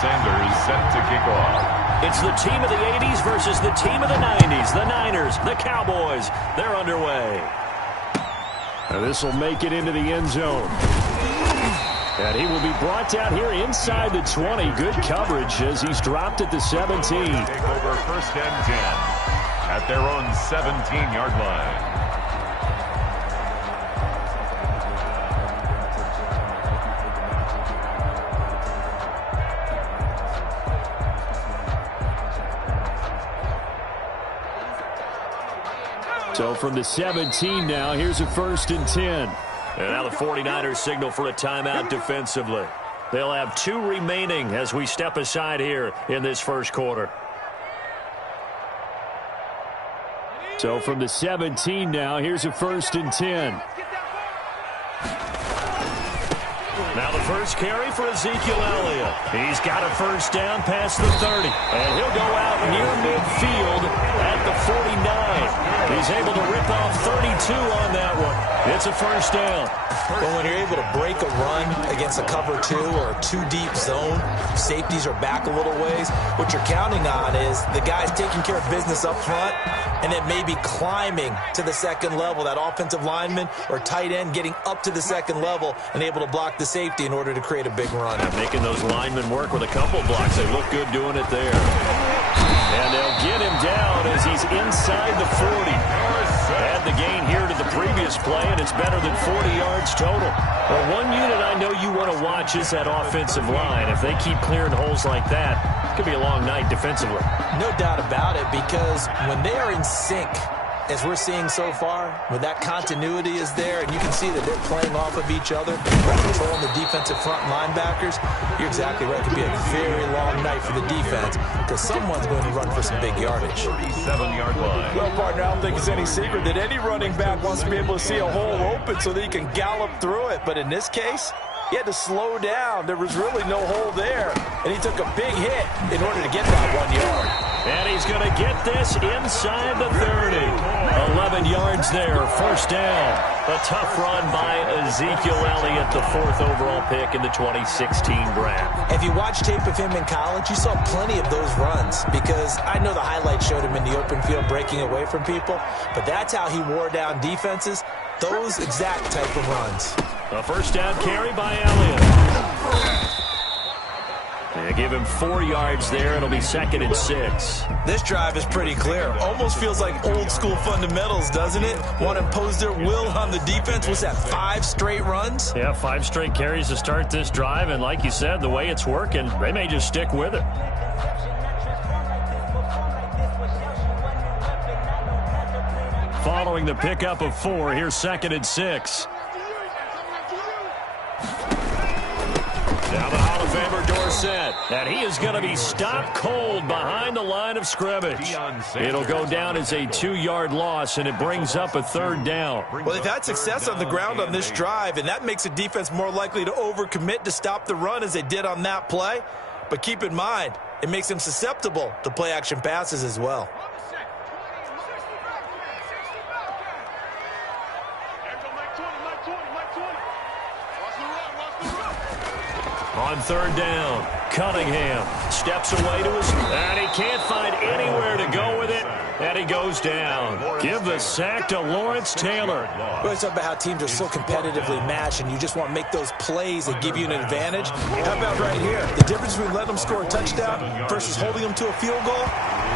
Sanders set to kick off. It's the team of the 80s versus the team of the 90s. The Niners, the Cowboys, they're underway. This will make it into the end zone. And he will be brought down here inside the 20. Good coverage as he's dropped at the 17. Take over 1st and 10 at their own 17-yard line. So from the 17 now, here's a 1st and 10. And now the 49ers signal for a timeout defensively. They'll have 2 remaining as we step aside here in this first quarter. So from the 17 now, here's a 1st and 10. Now the first carry for Ezekiel Elliott. He's got a first down past the 30. And he'll go out near midfield at the 49. He's able to rip off 32 on that one. It's a first down. But when you're able to break a run against a cover 2 or a 2-deep zone, safeties are back a little ways. What you're counting on is the guys taking care of business up front and then maybe climbing to the second level. That offensive lineman or tight end getting up to the second level and able to block the safety in order to create a big run. And making those linemen work with a couple blocks. They look good doing it there. And they'll get him down as he's inside the 40. Add the gain here to the previous play, and it's better than 40 yards total. Well, one unit I know you want to watch is that offensive line. If they keep clearing holes like that, it could be a long night defensively. No doubt about it, because when they are in sync, as we're seeing so far, when that continuity is there, and you can see that they're playing off of each other, they're controlling the defensive front linebackers, you're exactly right. It could be a very long night for the defense because someone's going to run for some big yardage. 37-yard line. Well, partner, I don't think it's any secret that any running back wants to be able to see a hole open so that he can gallop through it. But in this case, he had to slow down. There was really no hole there, and he took a big hit in order to get that 1 yard. And he's going to get this inside the 30. 11 yards there, first down. A tough run by Ezekiel Elliott, the 4th overall pick in the 2016 draft. If you watch tape of him in college, you saw plenty of those runs because I know the highlights showed him in the open field breaking away from people, but that's how he wore down defenses, those exact type of runs. A first down carry by Elliott. They give him 4 yards there. It'll be 2nd and 6. This drive is pretty clear. Almost feels like old school fundamentals, doesn't it? Want to impose their will on the defense. Was that 5 straight runs? Yeah, 5 straight carries to start this drive. And like you said, the way it's working, they may just stick with it. Following the pickup of 4, here's 2nd and 6. Now the Hall of Famer Dorsett, and he is going to be stopped cold behind the line of scrimmage. It'll go down as a 2-yard loss, and it brings up a 3rd down. Well, they've had success on the ground on this drive, and that makes the defense more likely to overcommit to stop the run as they did on that play. But keep in mind, it makes them susceptible to play-action passes as well. On 3rd down, Cunningham steps away to his, and he can't find anywhere to go with it, and he goes down. Give the sack to Lawrence Taylor. We always talk about how teams are so competitively matched, and you just want to make those plays that give you an advantage. How about right here? The difference between letting them score a touchdown versus holding them to a field goal,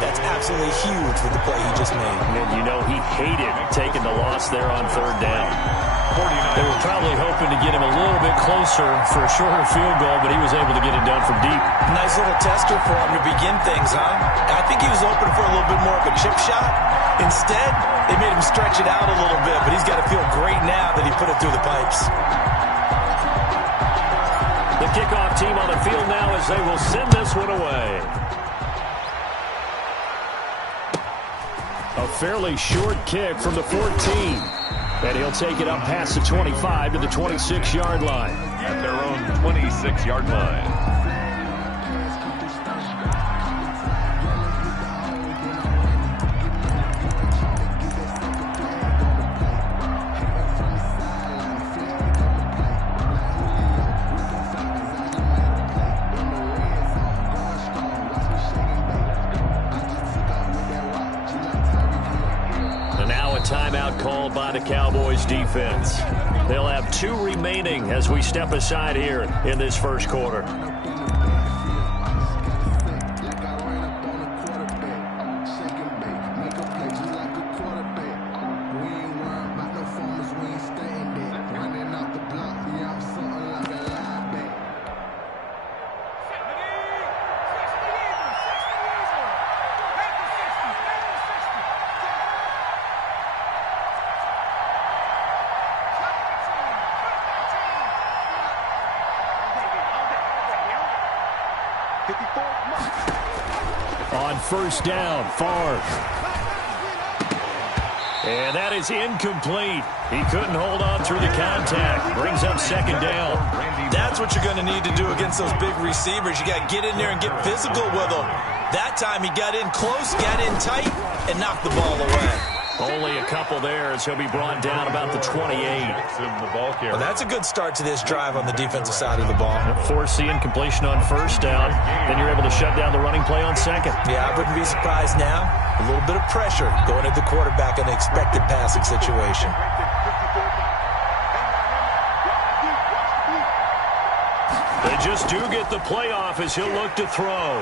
that's absolutely huge with the play he just made. And you know he hated taking the loss there on 3rd down. They were probably hoping to get him a little bit closer for a shorter field goal, but he was able to get it done from deep. Nice little tester for him to begin things, huh? I think he was open for a little bit more of a chip shot. Instead, they made him stretch it out a little bit, but he's got to feel great now that he put it through the pipes. The kickoff team on the field now as they will send this one away. A fairly short kick from the 14. And he'll take it up past the 25 to the 26-yard line. At their own 26-yard line. timeout called by the Cowboys defense. They'll have 2 remaining as we step aside here in this first quarter. On first down, Favre. And that is incomplete. He couldn't hold on through the contact. Brings up second down. That's what you're going to need to do against those big receivers. You got to get in there and get physical with them. That time he got in close, got in tight, and knocked the ball away. Only a couple there as he'll be brought down about the 28. Well, that's a good start to this drive on the defensive side of the ball. Force the incompletion on first down. Then you're able to shut down the running play on second. Yeah, I wouldn't be surprised now. A little bit of pressure going at the quarterback in an expected passing situation. They just do get the playoff as he'll look to throw.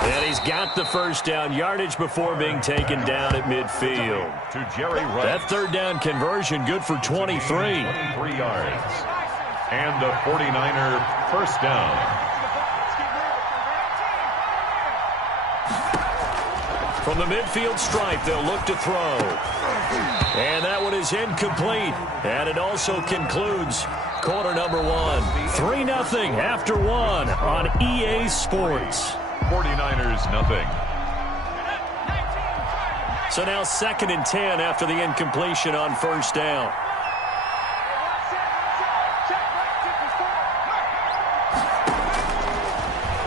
And he's got the first down yardage before being taken down at midfield. To Jerry Rice. That third down conversion good for 23. 23 yards. And a 49er first down. From the midfield stripe, they'll look to throw. And that one is incomplete. And it also concludes quarter number 1. 3-0 after 1 on EA Sports. 49ers nothing. So now 2nd and 10 after the incompletion on first down.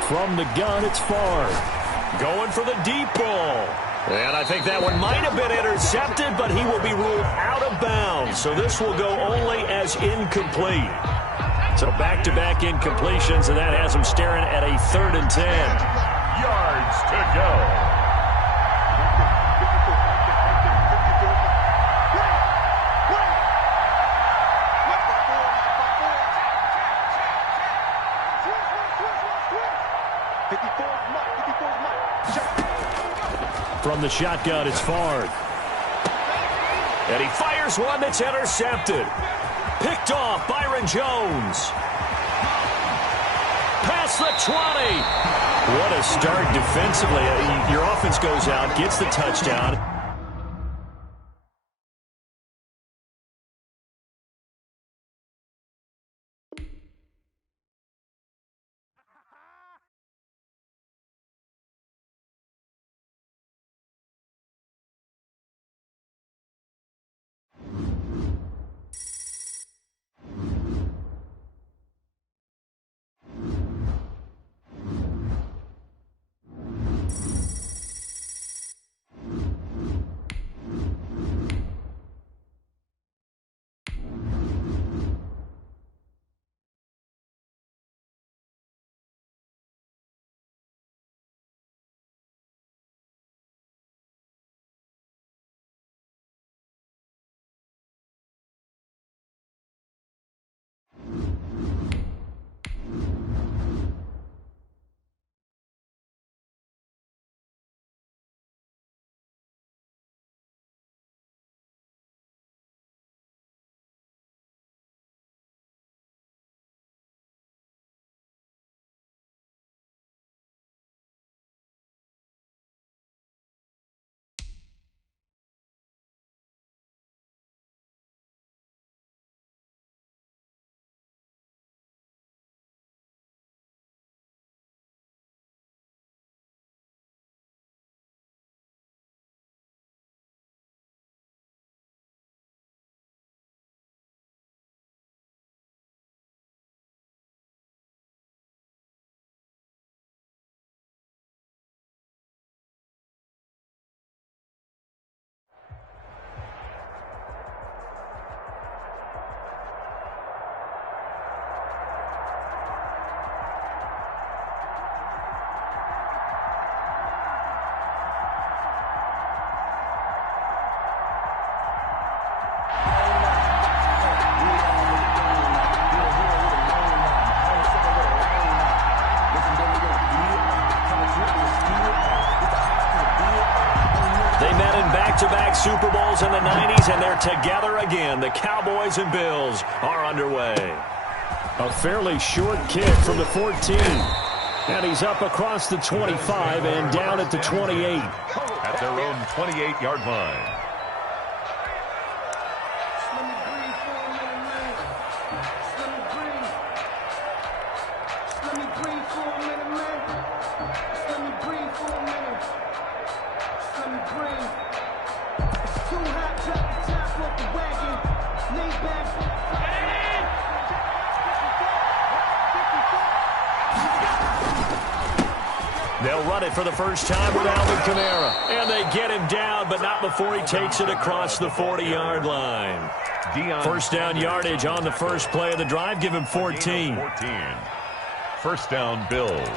From the gun, it's Favre. Going for the deep ball. And I think that one might have been intercepted, but he will be ruled out of bounds. So this will go only as incomplete. So back-to-back incompletions, and that has him staring at a 3rd and 10. Yards to go. From the shotgun, it's Favre. And he fires one that's intercepted. Picked off Byron Jones. Past the 20. What a start defensively. Your offense goes out, gets the touchdown. back-to-back Super Bowls in the 90s, and they're together again. The Cowboys and Bills are underway. A fairly short kick from the 14. And he's up across the 25 and down at the 28. At their own 28-yard line. They'll run it for the first time with Alvin Kamara. And they get him down, but not before he takes it across the 40-yard line. First down yardage on the first play of the drive. Give him 14. First down, Bills.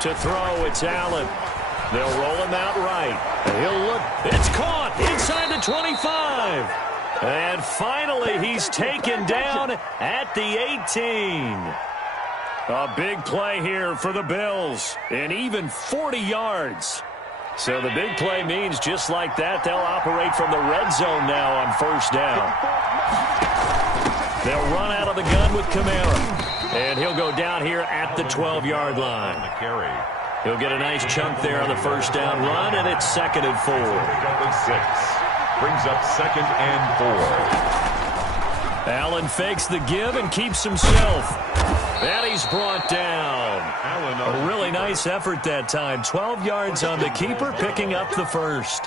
To throw, it's Allen. They'll roll him out right. He'll look. It's caught inside the 25. And finally, he's taken down at the 18. A big play here for the Bills. And even 40 yards. So the big play means just like that, they'll operate from the red zone now on first down. They'll run out of the gun with Kamara. And he'll go down here at the 12-yard line. He'll get a nice chunk there on the first down run, and it's 2nd and 4. Brings up 2nd and 4. Allen fakes the give and keeps himself. And he's brought down. A really nice effort that time. 12 yards on the keeper, picking up the first.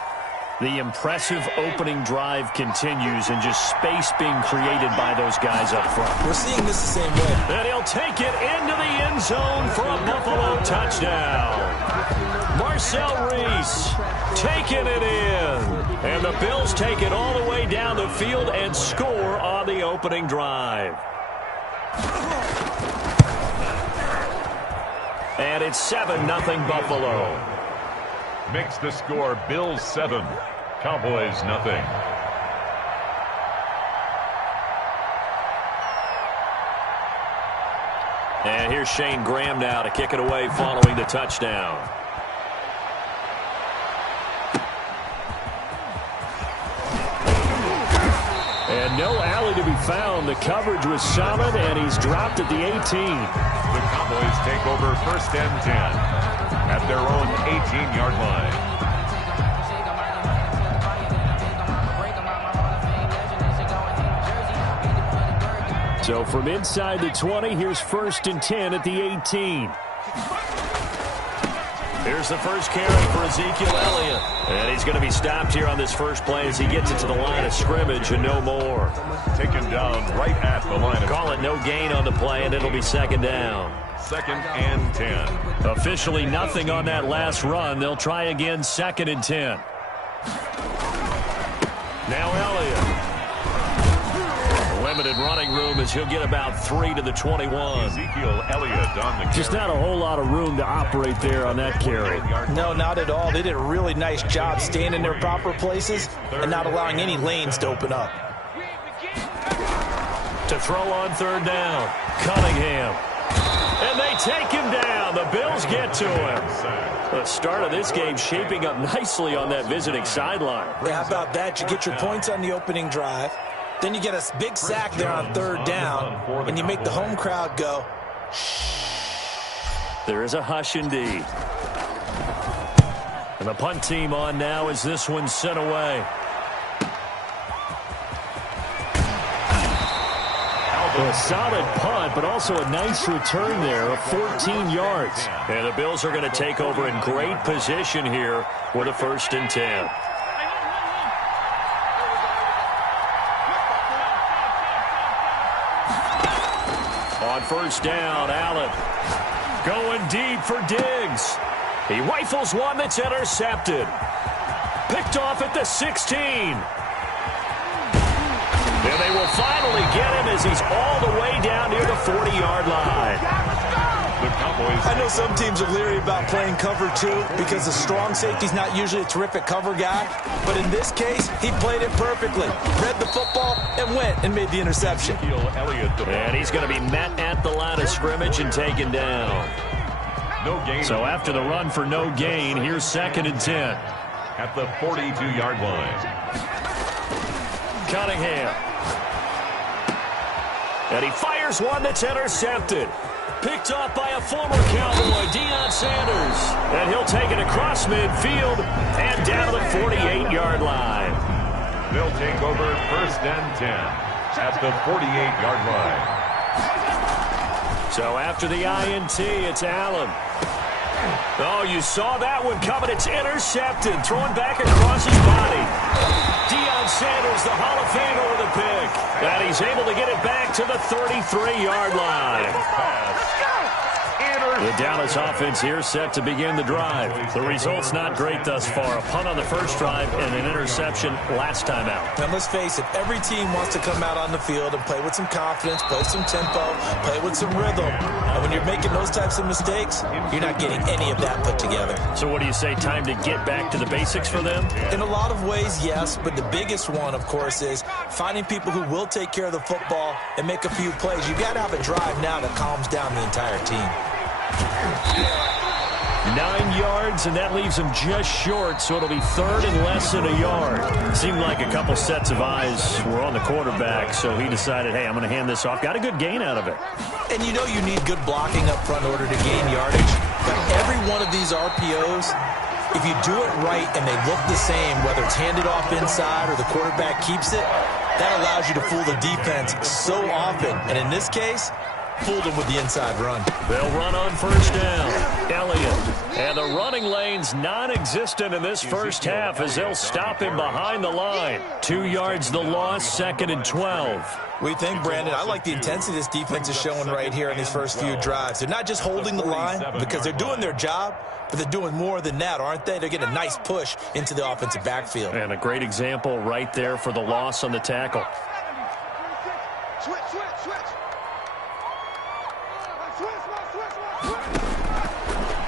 The impressive opening drive continues, and just space being created by those guys up front. We're seeing this the same way. And he'll take it into the end zone for a Buffalo touchdown. Marcel Reese taking it in. And the Bills take it all the way down the field and score on the opening drive. And it's 7-0 Buffalo. Makes the score Bills 7, Cowboys nothing. And here's Shane Graham now to kick it away following the touchdown. And no alley to be found. The coverage was solid, and he's dropped at the 18. The Cowboys take over 1st and 10. At their own 18-yard line. So from inside the 20, here's 1st and 10 at the 18. Here's the first carry for Ezekiel Elliott. And he's going to be stopped here on this first play as he gets it to the line of scrimmage and no more. Taken down right at the line of Call it no gain on the play, and it'll be 2nd down. 2nd and 10. Officially nothing on that last run. They'll try again 2nd and 10. Now Elliott. Limited running room as he'll get about 3 to the 21. Ezekiel Elliott on the carry. Just not a whole lot of room to operate there on that carry. No, not at all. They did a really nice job staying in their proper places and not allowing any lanes to open up. To throw on 3rd down, Cunningham. And they take him down. The Bills get to him. The start of this game shaping up nicely on that visiting sideline. Yeah, how about that? You get your points on the opening drive. Then you get a big sack there on 3rd down, and you make the home crowd go. There is a hush indeed. And the punt team on now as this one's sent away. A solid punt, but also a nice return there of 14 yards. And the Bills are going to take over in great position here with a 1st and 10. On 1st down, Allen going deep for Diggs. He rifles one that's intercepted. Picked off at the 16. And they will finally get him as he's all the way down near the 40-yard line. The Cowboys. I know some teams are leery about playing cover 2 because the strong safety's not usually a terrific cover guy. But in this case, he played it perfectly. Read the football and went and made the interception. And he's going to be met at the line of scrimmage and taken down. No gain. So after the run for no gain, here's 2nd and 10. At the 42-yard line. Cunningham. And he fires one that's intercepted. Picked off by a former Cowboy, Deion Sanders. And he'll take it across midfield and down to the 48-yard line. They'll take over 1st and 10 at the 48-yard line. So after the INT, it's Allen. Oh, you saw that one coming. It's intercepted. Thrown back across his body. Deion Sanders, the Hall of Famer, with a pick. And he's able to get it back to the 33-yard line. The Dallas offense here set to begin the drive. The result's not great thus far. A punt on the first drive and an interception last time out. And let's face it, every team wants to come out on the field and play with some confidence, play some tempo, play with some rhythm. And when you're making those types of mistakes, you're not getting any of that put together. So what do you say, time to get back to the basics for them? In a lot of ways, yes, but the biggest one, of course, is finding people who will take care of the football and make a few plays. You've got to have a drive now that calms down the entire team. 9 yards, and that leaves him just short, so it'll be 3rd and less than a yard. Seemed like a couple sets of eyes were on the quarterback, so he decided, hey, I'm going to hand this off. Got a good gain out of it. And you know you need good blocking up front in order to gain yardage. But every one of these RPOs, if you do it right and they look the same, whether it's handed off inside or the quarterback keeps it, that allows you to fool the defense so often. And in this case, fooled them with the inside run. They'll run on 1st down. Elliott. And the running lane's non-existent in this first half as they'll stop him behind the line. 2 yards the loss, 2nd and 12. We think, Brandon, I like the intensity this defense is showing right here in these first few drives. They're not just holding the line because they're doing their job, but they're doing more than that, aren't they? They're getting a nice push into the offensive backfield. And a great example right there for the loss on the tackle.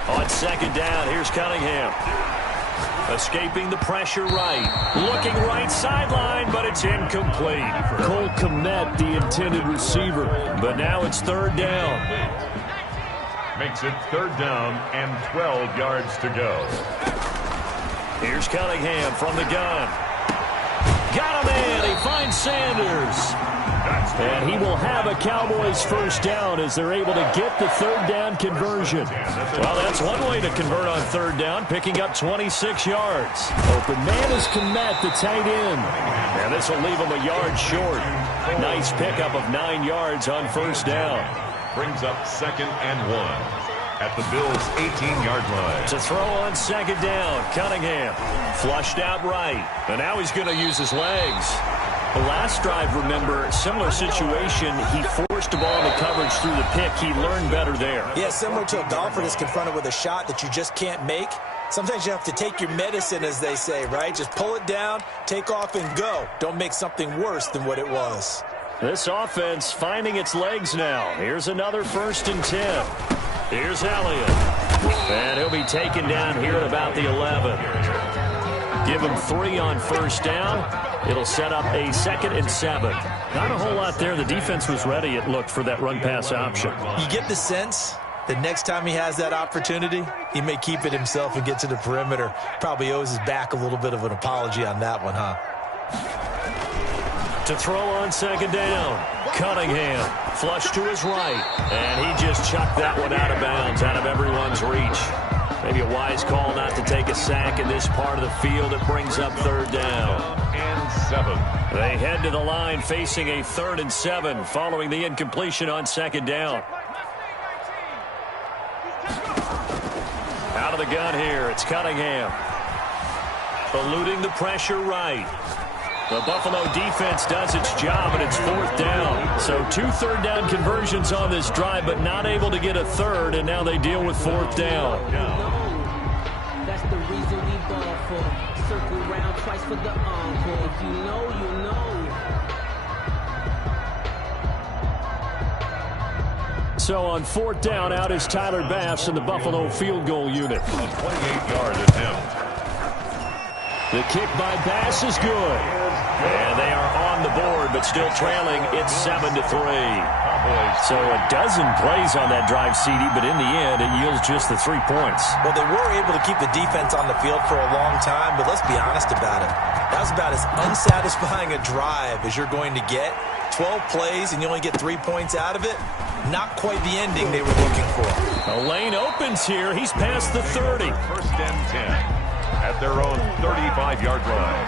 On 2nd down, here's Cunningham. Escaping the pressure right. Looking right sideline, but it's incomplete. Cole Kmet, the intended receiver. But now it's 3rd down. Makes it 3rd down and 12 yards to go. Here's Cunningham from the gun. Got him in. He finds Sanders. And he will have a Cowboys 1st down as they're able to get the 3rd down conversion. Well, that's one way to convert on 3rd down, picking up 26 yards. Open man is Kmet, the tight end. And this will leave him a yard short. Nice pickup of 9 yards on 1st down. Brings up 2nd and 1 at the Bills' 18-yard line. To throw on 2nd down, Cunningham flushed out right. And now he's going to use his legs. The last drive, remember, similar situation. He forced the ball into coverage through the pick. He learned better there. Yeah, similar to a golfer that's confronted with a shot that you just can't make. Sometimes you have to take your medicine, as they say, right? Just pull it down, take off, and go. Don't make something worse than what it was. This offense finding its legs now. Here's another 1st and 10. Here's Elliott. And he'll be taken down here at about the 11. Give him 3 on 1st down. It'll set up a 2nd and 7. Not a whole lot there. The defense was ready, it looked, for that run-pass option. You get the sense that next time he has that opportunity, he may keep it himself and get to the perimeter. Probably owes his back a little bit of an apology on that one, huh? To throw on 2nd down, Cunningham flush to his right. And he just chucked that one out of bounds, out of everyone's reach. Maybe a wise call not to take a sack in this part of the field. It brings up 3rd down. And 7. They head to the line facing a 3rd and 7 following the incompletion on 2nd down. Out of the gun here, it's Cunningham. Eluding the pressure right. The Buffalo defense does its job, and it's 4th down. So 2 3rd down conversions on this drive, but not able to get a 3rd, and now they deal with 4th down. That's the reason we ball for. Circle round twice for the encore. If you know, you know. So on 4th down, out is Tyler Bass in the Buffalo field goal unit. A 28-yard attempt. The kick by Bass is good. And they are on the board, but still trailing. It's 7-3. So a dozen plays on that drive, CD, but in the end, it yields just the 3 points. Well, they were able to keep the defense on the field for a long time, but let's be honest about it. That was about as unsatisfying a drive as you're going to get. 12 plays and you only get 3 points out of it. Not quite the ending they were looking for. A lane opens here. He's past the 30. First and 10 at their own 35-yard line.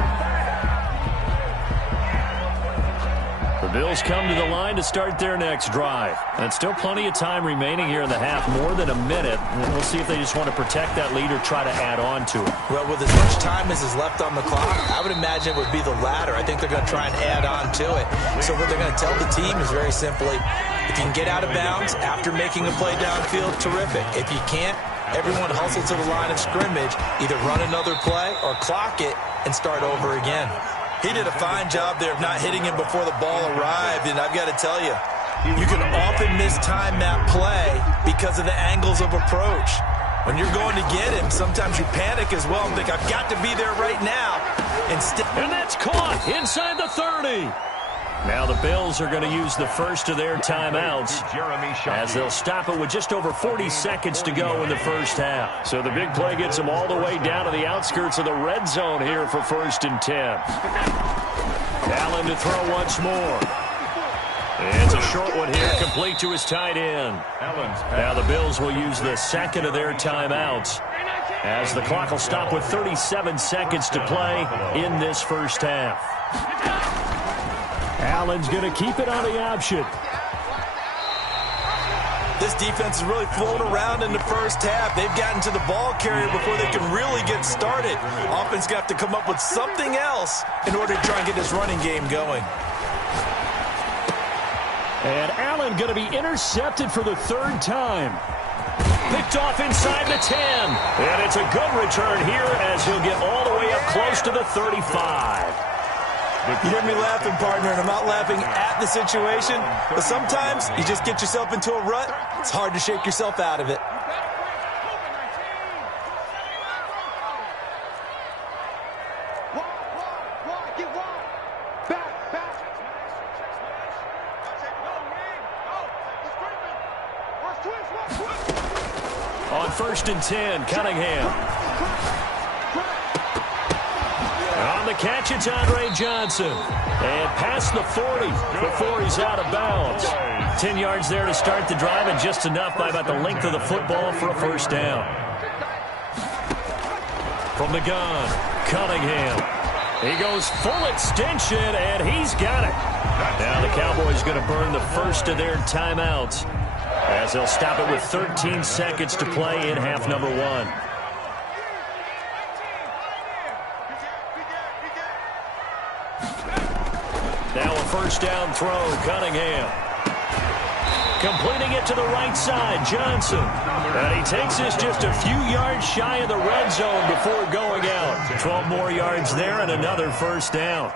The Bills come to the line to start their next drive. And still plenty of time remaining here in the half, more than a minute. And we'll see if they just want to protect that lead or try to add on to it. Well, with as much time as is left on the clock, I would imagine it would be the latter. I think they're going to try and add on to it. So what they're going to tell the team is very simply, if you can get out of bounds after making a play downfield, terrific. If you can't, everyone hustle to the line of scrimmage, either run another play or clock it and start over again. He did a fine job there of not hitting him before the ball arrived, and I've got to tell you, you can often mistime that play because of the angles of approach. When you're going to get him, sometimes you panic as well and think, I've got to be there right now. And that's caught inside the 30. Now the Bills are going to use the first of their timeouts as they'll stop it with just over 40 seconds to go in the first half. So the big play gets them all the way down to the outskirts of the red zone here for 1st and 10. Allen to throw once more. It's a short one here, complete to his tight end. Now the Bills will use the second of their timeouts as the clock will stop with 37 seconds to play in this first half. Allen's going to keep it on the option. This defense is really flown around in the first half. They've gotten to the ball carrier before they can really get started. Offense got to come up with something else in order to try and get this running game going. And Allen going to be intercepted for the 3rd time. Picked off inside the 10. And it's a good return here as he'll get all the way up close to the 35. You hear me laughing, partner, and I'm not laughing at the situation, but sometimes you just get yourself into a rut. It's hard to shake yourself out of it. On 1st and 10, Cunningham. On the catch, it's Andre Johnson. And past the 40 before he's out of bounds. 10 yards there to start the drive, and just enough by about the length of the football for a first down. From the gun, Cunningham. He goes full extension, and he's got it. Now the Cowboys going to burn the first of their timeouts as they'll stop it with 13 seconds to play in half number 1. Now a first down throw, Cunningham. Completing it to the right side, Johnson. And he takes this just a few yards shy of the red zone before going out. 12 more yards there and another first down.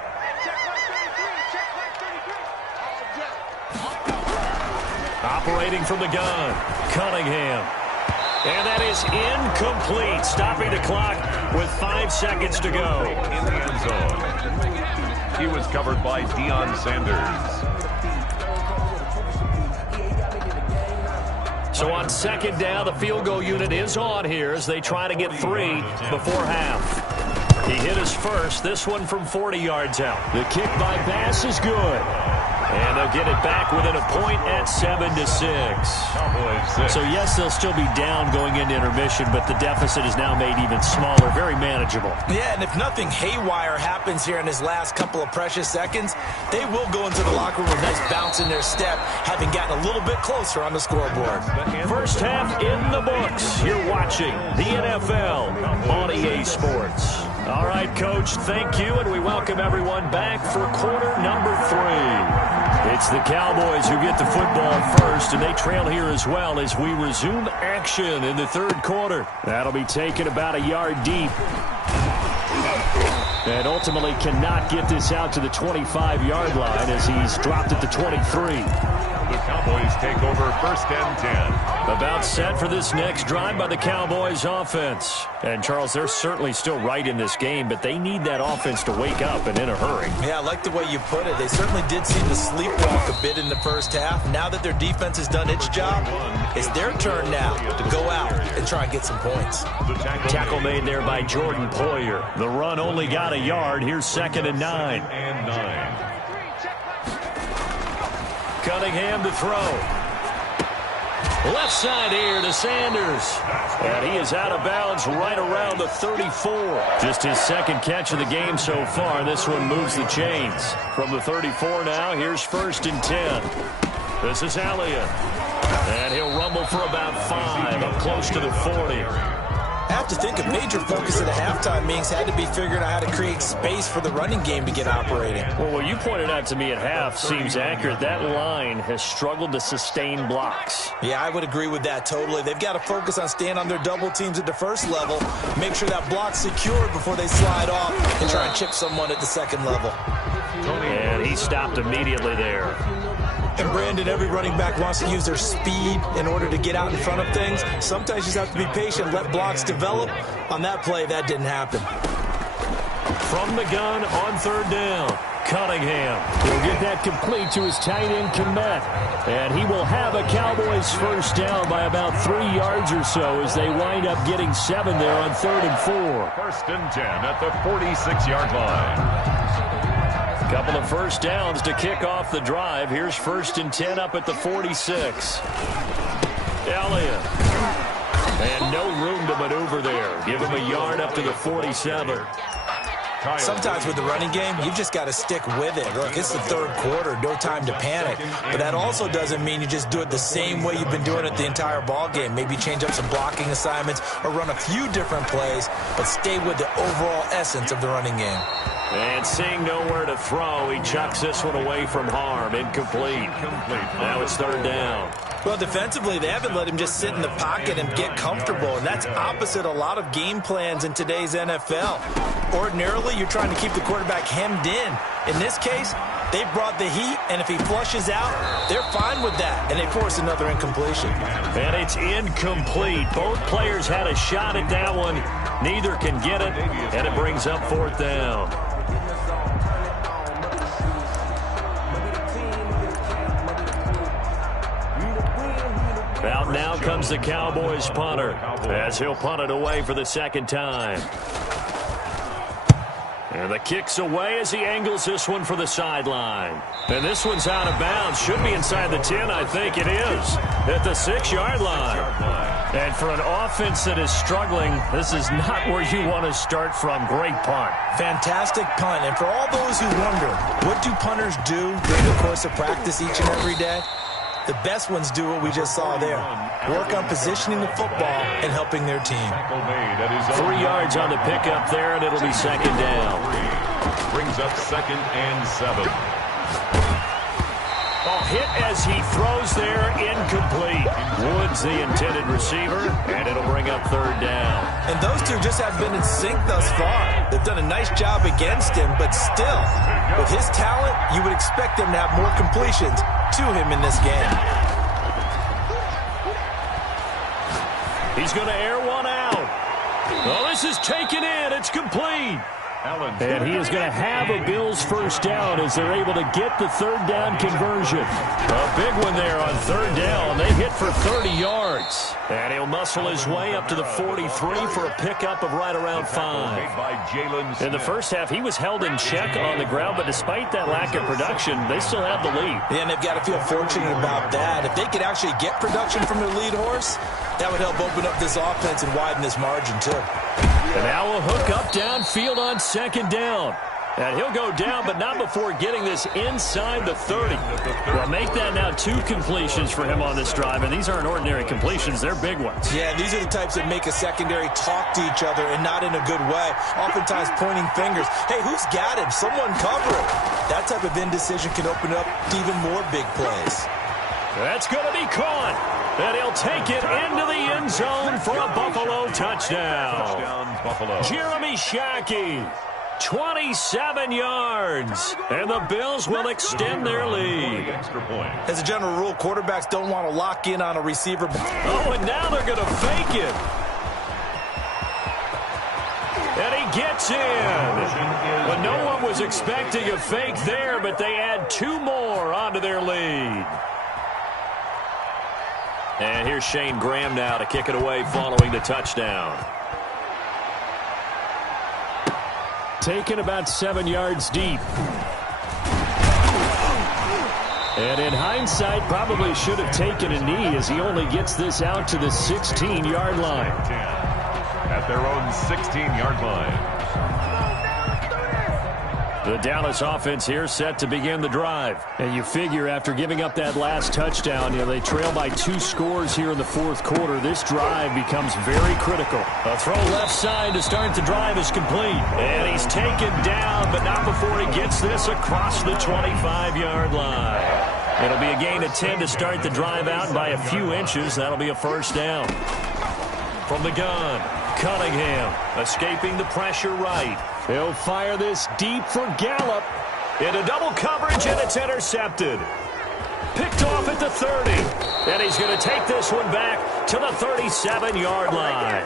Operating from the gun, Cunningham. And that is incomplete, stopping the clock with 5 seconds to go. In the end zone. He was covered by Deion Sanders. So on 2nd down, the field goal unit is on here as they try to get 3 before half. He hit his first, this one from 40 yards out. The kick by Bass is good. And they'll get it back within a point at 7-6. So yes, they'll still be down going into intermission, but the deficit is now made even smaller, very manageable. Yeah, and if nothing haywire happens here in his last couple of precious seconds, they will go into the locker room with a nice bounce in their step, having gotten a little bit closer on the scoreboard. First half in the books. You're watching the NFL on EA Sports. All right, Coach, thank you, and we welcome everyone back for quarter number 3. It's the Cowboys who get the football first, and they trail here as well as we resume action in the 3rd quarter. That'll be taken about a yard deep. And ultimately cannot get this out to the 25-yard line as he's dropped at the 23. The Cowboys take over 1st and 10. About set for this next drive by the Cowboys offense. And, Charles, they're certainly still right in this game, but they need that offense to wake up and in a hurry. Yeah, I like the way you put it. They certainly did seem to sleepwalk a bit in the first half. Now that their defense has done its job, it's their turn now to go out and try and get some points. Tackle made there by Jordan Poyer. The run only got a yard. Here's 2nd and 9. Cunningham to throw. Left side here to Sanders. And he is out of bounds right around the 34. Just his 2nd catch of the game so far. This one moves the chains. From the 34 now, here's 1st and 10. This is Elliott. And he'll rumble for about 5, up close to the 40. I have to think a major focus at the halftime meetings had to be figuring out how to create space for the running game to get operating. Well, what you pointed out to me at half seems accurate. That line has struggled to sustain blocks. Yeah, I would agree with that totally. They've got to focus on staying on their double teams at the first level, make sure that block's secured before they slide off and try and chip someone at the 2nd level. And he stopped immediately there. And, Brandon, every running back wants to use their speed in order to get out in front of things. Sometimes you just have to be patient, let blocks develop. On that play, that didn't happen. From the gun on 3rd down, Cunningham will get that complete to his tight end, Kmet. And he will have a Cowboys 1st down by about 3 yards or so as they wind up getting 7 there on 3rd and 4. 1st and 10 at the 46-yard line. Couple of 1st downs to kick off the drive. Here's 1st and 10 up at the 46. Elliott. And no room to maneuver there. Give him a yard up to the 47. Sometimes with the running game, you've just got to stick with it. Look, it's the 3rd quarter, no time to panic. But that also doesn't mean you just do it the same way you've been doing it the entire ball game. Maybe change up some blocking assignments or run a few different plays, but stay with the overall essence of the running game. And seeing nowhere to throw, he chucks this one away from harm. Incomplete. Now it's 3rd down. Well, defensively, they haven't let him just sit in the pocket and get comfortable, and that's opposite a lot of game plans in today's NFL. Ordinarily, you're trying to keep the quarterback hemmed in. In this case, they brought the heat, and if he flushes out, they're fine with that, and they force another incompletion. And it's incomplete. Both players had a shot at that one. Neither can get it, and it brings up 4th down. Out now comes the Cowboys punter as he'll punt it away for the 2nd time. And the kick's away as he angles this one for the sideline. And this one's out of bounds. Should be inside the 10, I think it is. At the 6-yard line. And for an offense that is struggling, this is not where you want to start from. Great punt. Fantastic punt. And for all those who wonder, what do punters do during the course of practice each and every day? The best ones do what we just saw there. Work on positioning the football and helping their team. 3 yards on the pickup there, and it'll be 2nd down. Brings up 2nd and 7. Hit as he throws there, incomplete. Woods the intended receiver, and it'll bring up 3rd down. And those two just have been in sync thus far. They've done a nice job against him, but still, with his talent, you would expect them to have more completions to him in this game. He's going to air one out. Well, this is taken in. It's complete. And he is going to have a Bills 1st down as they're able to get the 3rd down conversion. A big one there on 3rd down. They hit for 30 yards. And he'll muscle his way up to the 43 for a pickup of right around 5. In the first half, he was held in check on the ground, but despite that lack of production, they still have the lead. Yeah, and they've got to feel fortunate about that. If they could actually get production from their lead horse, that would help open up this offense and widen this margin, too. And now a hook up downfield on 2nd down. And he'll go down, but not before getting this inside the 30. Well, make that now 2 completions for him on this drive, and these aren't ordinary completions. They're big ones. Yeah, these are the types that make a secondary talk to each other, and not in a good way. Oftentimes pointing fingers. Hey, who's got him? Someone cover it. That type of indecision can open up even more big plays. That's going to be caught. And he'll take it into the end zone for a Buffalo touchdown. Jeremy Shockey. 27 yards. And the Bills will extend their lead. As a general rule, quarterbacks don't want to lock in on a receiver. Oh, and now they're going to fake it. And he gets in. But no one was expecting a fake there, but they add 2 more onto their lead. And here's Shane Graham now to kick it away following the touchdown. Taken about 7 yards deep. And in hindsight, probably should have taken a knee as he only gets this out to the 16-yard line. At their own 16-yard line. The Dallas offense here set to begin the drive. And you figure after giving up that last touchdown, they trail by 2 scores here in the fourth quarter. This drive becomes very critical. A throw left side to start the drive is complete. And he's taken down, but not before he gets this across the 25-yard line. It'll be a gain of 10 to start the drive out by a few inches. That'll be a first down. From the gun, Cunningham escaping the pressure right. He'll fire this deep for Gallup. Into double coverage, and it's intercepted. Picked off at the 30. And he's going to take this one back to the 37-yard line.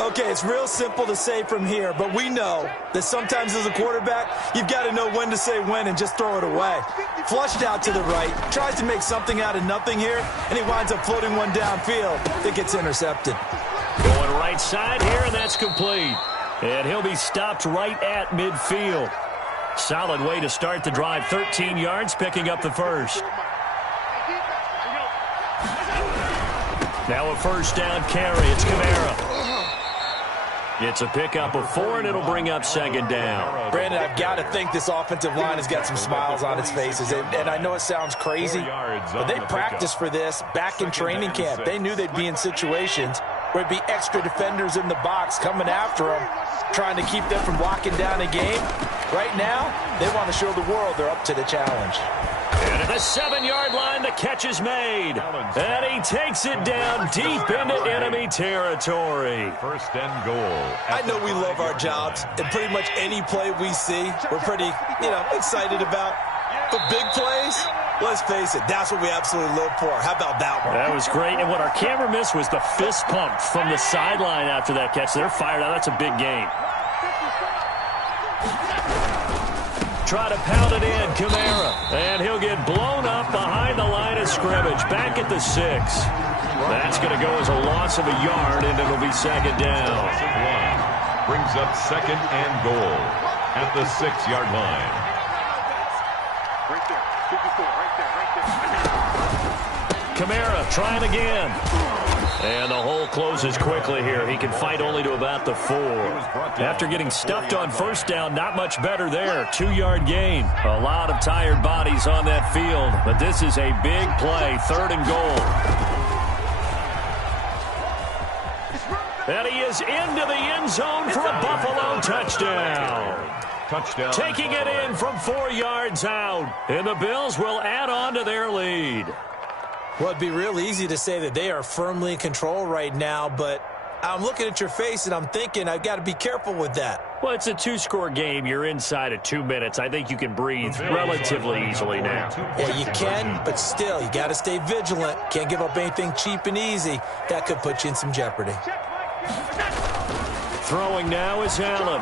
Okay, it's real simple to say from here, but we know that sometimes as a quarterback, you've got to know when to say when and just throw it away. Flushed out to the right, tries to make something out of nothing here, and he winds up floating one downfield that gets intercepted. Going right side here, and that's complete. And he'll be stopped right at midfield. Solid way to start the drive. 13 yards, picking up the first. Now a first down carry. It's Kamara. It's a pickup of 4, and it'll bring up second down. Brandon, I've got to think this offensive line has got some smiles on its faces. And I know it sounds crazy, but they practiced for this back in training camp. They knew they'd be in situations where it'd be extra defenders in the box coming after them, trying to keep them from locking down a game. Right now, they want to show the world they're up to the challenge. And at the 7-yard line, the catch is made. And he takes it down deep into enemy territory. First and goal. I know we love our jobs, and pretty much any play we see, we're pretty, excited about. But big plays, let's face it, that's what we absolutely live for. How about that one? That was great. And what our camera missed was the fist pump from the sideline after that catch. They're fired out. That's a big gain. Try to pound it in, Kamara. And he'll get blown up behind the line of scrimmage. Back at the 6. That's going to go as a loss of a yard, and it'll be second down. Brings up second and goal at the 6-yard line. Right there. 54, right there. Kamara trying again. And the hole closes quickly here. He can fight only to about the 4. After getting stuffed on first down, not much better there. 2-yard gain. A lot of tired bodies on that field, but this is a big play. 3rd and goal. And he is into the end zone for a Buffalo touchdown. Taking it in from 4 yards out. And the Bills will add on to their lead. Well, it'd be real easy to say that they are firmly in control right now, but I'm looking at your face and I'm thinking I've got to be careful with that. Well, it's a 2-score game. You're inside of 2 minutes. I think you can breathe relatively easily now. Yeah, you can, but still, you got to stay vigilant. Can't give up anything cheap and easy. That could put you in some jeopardy. Throwing now is Allen.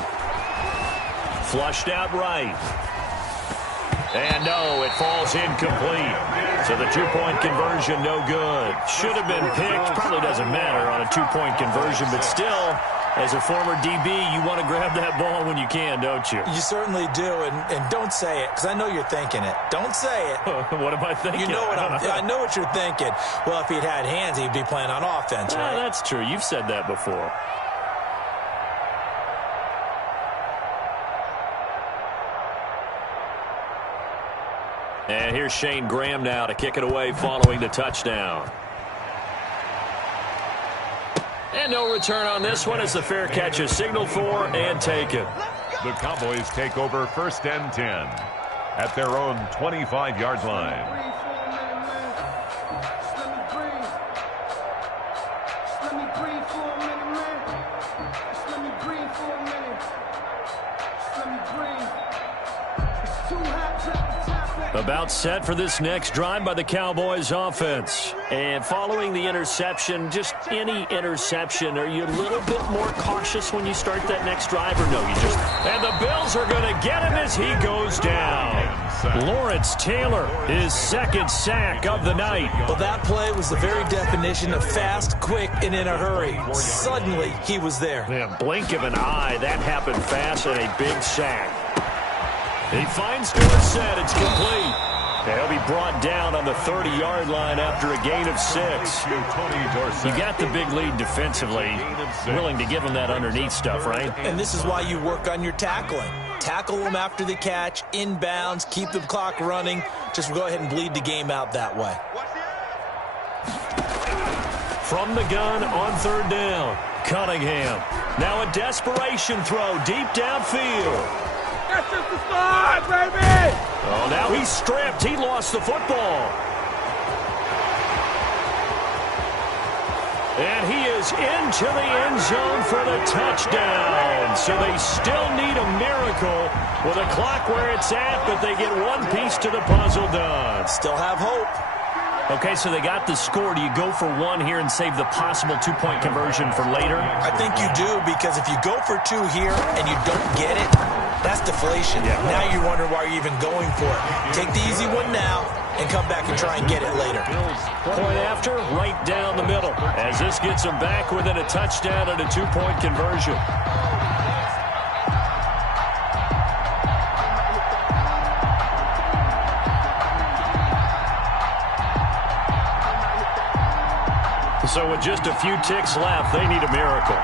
Flushed out right. And no, it falls incomplete. So the 2-point conversion, no good. Should have been picked. Probably doesn't matter on a 2-point conversion, but still, as a former DB, you want to grab that ball when you can, don't you? You certainly do, and don't say it, because I know you're thinking it. Don't say it. What am I thinking? You know what I know what you're thinking. Well, if he'd had hands, he'd be playing on offense, right? That's true. You've said that before. And here's Shane Graham now to kick it away following the touchdown. And no return on this one as the fair catch is signaled for and taken. The Cowboys take over 1st and 10 at their own 25-yard line. About set for this next drive by the Cowboys offense. And following the interception, just any interception, are you a little bit more cautious when you start that next drive, or no? And the Bills are going to get him as he goes down. Lawrence Taylor, his second sack of the night. Well, that play was the very definition of fast, quick, and in a hurry. Suddenly, he was there. Yeah, blink of an eye, that happened fast, and a big sack. He finds Dorsett. It's complete. He'll be brought down on the 30-yard line after a gain of 6. You got the big lead defensively. Willing to give him that underneath stuff, right? And this is why you work on your tackling. Tackle them after the catch, inbounds, keep the clock running. Just go ahead and bleed the game out that way. From the gun on third down, Cunningham. Now a desperation throw deep downfield. That's just the start, baby! Oh, now he's stripped. He lost the football. And he is into the end zone for the touchdown. So they still need a miracle with a clock where it's at, but they get one piece to the puzzle done. Still have hope. Okay, so they got the score. Do you go for one here and save the possible two-point conversion for later? I think you do, because if you go for 2 here and you don't get it, that's deflation. Yeah. Now you're wondering why you're even going for it. Take the easy one now and come back and try and get it later. Point after, right down the middle, as this gets them back within a touchdown and a two-point conversion. So with just a few ticks left, they need a miracle.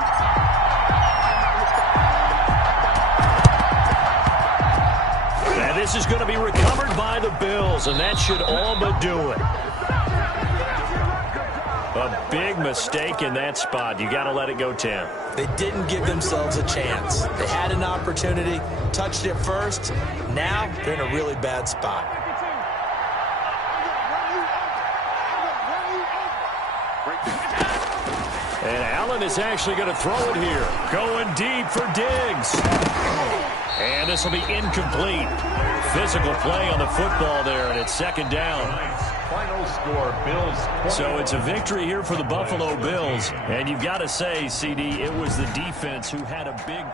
And this is going to be recovered by the Bills, and that should all but do it. A big mistake in that spot. You got to let it go 10. They didn't give themselves a chance. They had an opportunity, touched it first. Now they're in a really bad spot. And Allen is actually going to throw it here. Going deep for Diggs. And this will be incomplete. Physical play on the football there, and it's second down. Final score, Bills. So it's a victory here for the Buffalo Bills. And you've got to say, CD, it was the defense who had a big...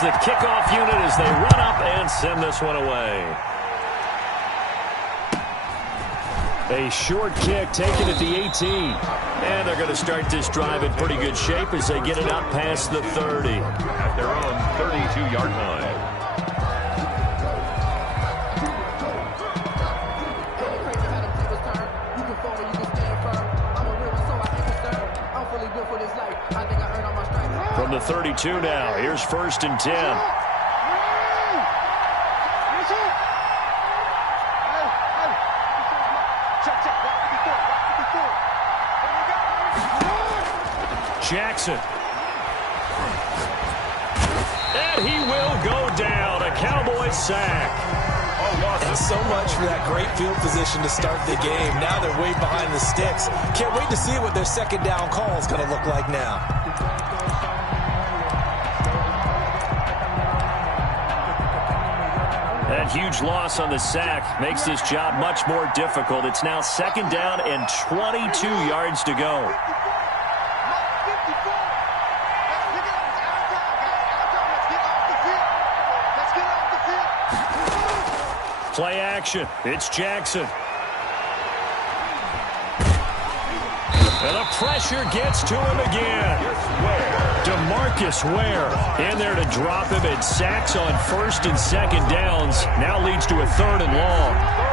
The kickoff unit as they run up and send this one away. A short kick taken at the 18. And they're going to start this drive in pretty good shape as they get it out past the 30. At their own 32-yard line. From the 32 now, here's 1st and 10. Jackson. And he will go down. A Cowboys sack. And so much for that great field position to start the game. Now they're way behind the sticks. Can't wait to see what their second down call is going to look like now. That huge loss on the sack makes this job much more difficult. It's now second down and 22 yards to go. Play action. It's Jackson. And the pressure gets to him again. DeMarcus Ware in there to drop him, and sacks on first and second downs. Now leads to a third and long.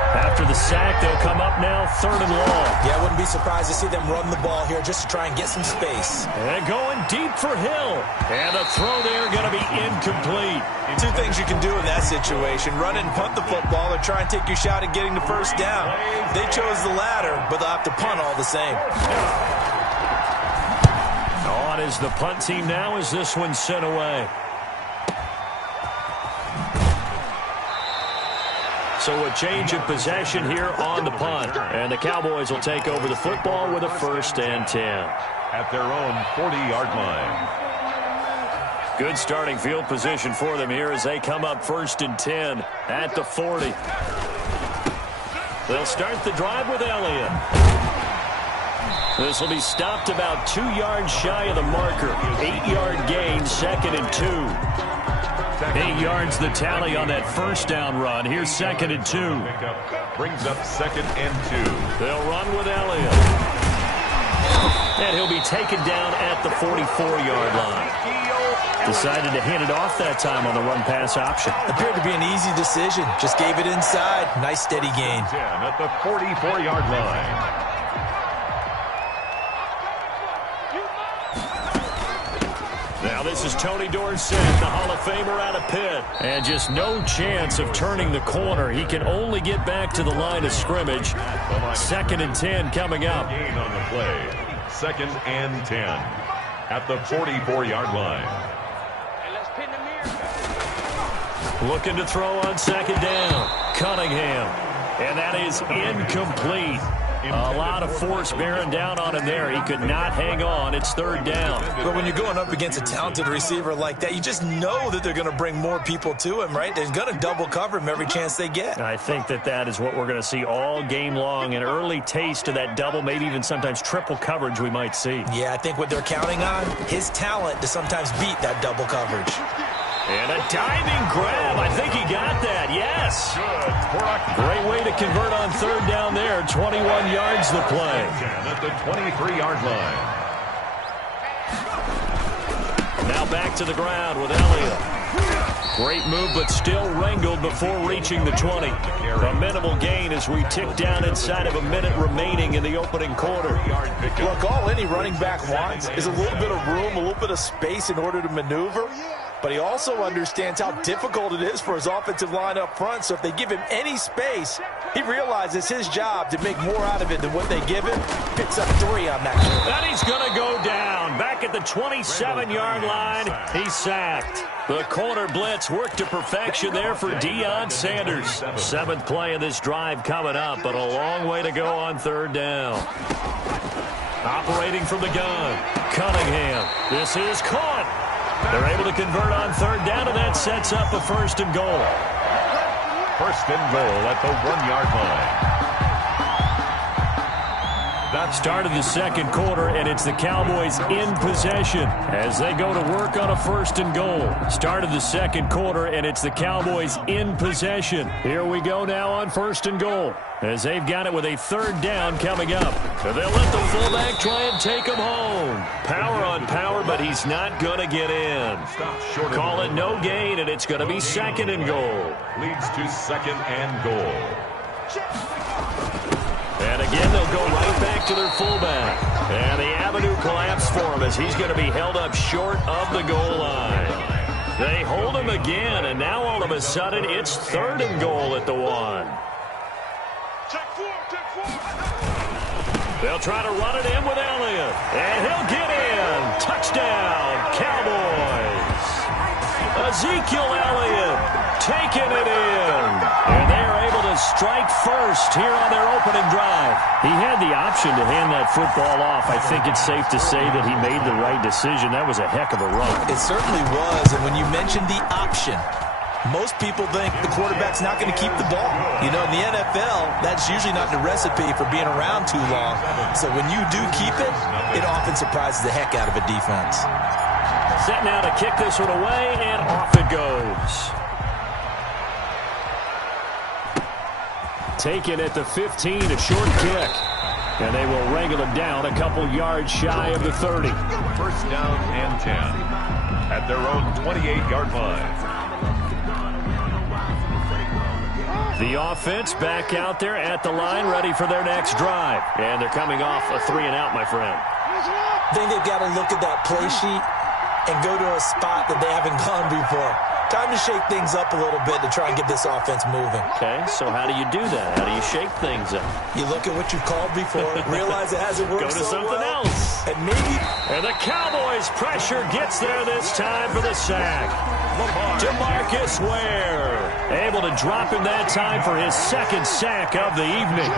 After the sack, they'll come up now third and long. Yeah, I wouldn't be surprised to see them run the ball here just to try and get some space. And going deep for Hill. And the throw there going to be incomplete. Two things you can do in that situation: run it and punt the football, or try and take your shot at getting the first down. They chose the latter, but they'll have to punt all the same. On is the punt team now as this one's sent away. So a change of possession here on the punt. And the Cowboys will take over the football with a 1st and 10. At their own 40-yard line. Good starting field position for them here as they come up 1st and 10 at the 40. They'll start the drive with Elliott. This will be stopped about 2 yards shy of the marker. 8-yard gain, 2nd and 2. 8 yards the tally on that first down run. Here's 2nd and 2. Brings up 2nd and 2. They'll run with Elliott. And he'll be taken down at the 44-yard line. Decided to hand it off that time on the run-pass option. Appeared to be an easy decision. Just gave it inside. Nice steady gain. 10 at the 44-yard line. Now this is Tony Dorsett, the Hall of Famer out of Pitt. And just no chance of turning the corner. He can only get back to the line of scrimmage. 2nd and 10 coming up. Gain on the play. 2nd and 10 at the 44-yard line. Looking to throw on 2nd down. Cunningham. And that is incomplete. A lot of force bearing down on him there. He could not hang on. It's 3rd down. But when you're going up against a talented receiver like that, you just know that they're going to bring more people to him, right? They're going to double cover him every chance they get. I think that is what we're going to see all game long. An early taste of that double, maybe even sometimes triple coverage we might see. Yeah, I think what they're counting on, his talent to sometimes beat that double coverage. And a diving grab. I think he got that. Yes. Great way to convert on 3rd down there. 21 yards the play. At the 23-yard line. Now back to the ground with Elliott. Great move, but still wrangled before reaching the 20. A minimal gain as we tick down inside of a minute remaining in the opening quarter. Look, all any running back wants is a little bit of room, a little bit of space in order to maneuver. But he also understands how difficult it is for his offensive line up front. So if they give him any space, he realizes his job to make more out of it than what they give him. Picks up 3 on that. And he's going to go down. Back at the 27-yard line, he's sacked. The corner blitz worked to perfection there for Deion Sanders. 7th play of this drive coming up, but a long way to go on 3rd down. Operating from the gun, Cunningham. This is caught. They're able to convert on 3rd down, and that sets up a 1st and goal. 1st and goal at the 1-yard line. That started the 2nd quarter, and it's the Cowboys in possession as they go to work on a 1st and goal. Started the 2nd quarter, and it's the Cowboys in possession. Here we go now on 1st and goal as they've got it with a 3rd down coming up. So they'll let the fullback try and take him home. Power on power, but he's not going to get in. Call it no gain, and it's going to be 2nd and goal. Leads to 2nd and goal. And again, they'll go right back to their fullback. And the avenue collapsed for him as he's going to be held up short of the goal line. They hold him again, and now all of a sudden it's 3rd and goal at the 1. They'll try to run it in with Elliott. And he'll get in. First down, Cowboys. Ezekiel Elliott taking it in. And they're able to strike first here on their opening drive. He had the option to hand that football off. I think it's safe to say that he made the right decision. That was a heck of a run. It certainly was. And when you mentioned the option, most people think the quarterback's not going to keep the ball. You know, in the NFL, that's usually not the recipe for being around too long. So when you do keep it, it often surprises the heck out of a defense. Set now to kick this one away, and off it goes. Taken at the 15, a short kick. And they will wrangle him down a couple yards shy of the 30. First down and 10 at their own 28-yard line. The offense back out there at the line, ready for their next drive. And they're coming off a 3-and-out, my friend. I think they've got to look at that play sheet and go to a spot that they haven't gone before. Time to shake things up a little bit to try and get this offense moving. Okay, so how do you do that? How do you shake things up? You look at what you've called before, realize it hasn't worked Go to so something well, else. and maybe... And the Cowboys' pressure gets there this time for the sack. DeMarcus Ware able to drop him that time for his second sack of the evening.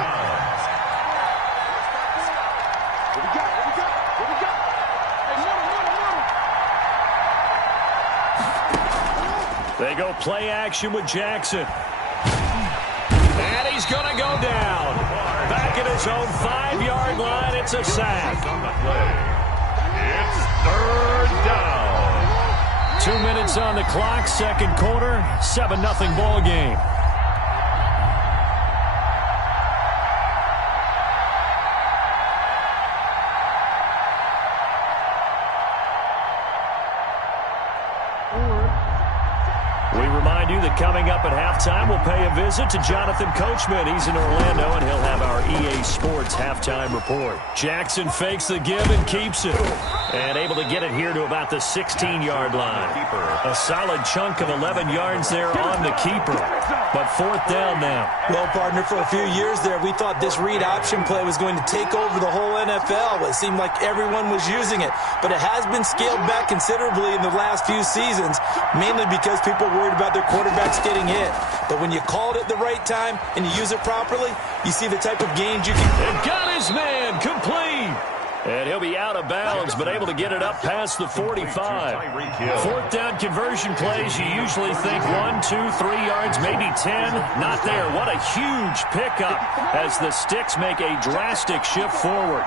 They go play action with Jackson. And he's going to go down. Back at his own 5-yard line, it's a sack. It's third down. 2 minutes on the clock, second quarter, 7-0 ball game. We remind you that coming up at halftime, we'll pay a visit to Jonathan Coachman. He's in Orlando, and he'll have our EA Sports halftime report. Jackson fakes the give and keeps it. And able to get it here to about the 16-yard line. A solid chunk of 11 yards there on the keeper. But fourth down now. Well, partner, for a few years there, we thought this read option play was going to take over the whole NFL. It seemed like everyone was using it. But it has been scaled back considerably in the last few seasons, mainly because people were worried about their quarterbacks getting hit. But when you called it the right time and you use it properly, you see the type of gains you can... And got his man complete. And he'll be out of bounds, but able to get it up past the 45. Fourth down conversion plays, you usually think 1, 2, 3 yards, maybe 10. Not there. What a huge pickup as the Sticks make a drastic shift forward.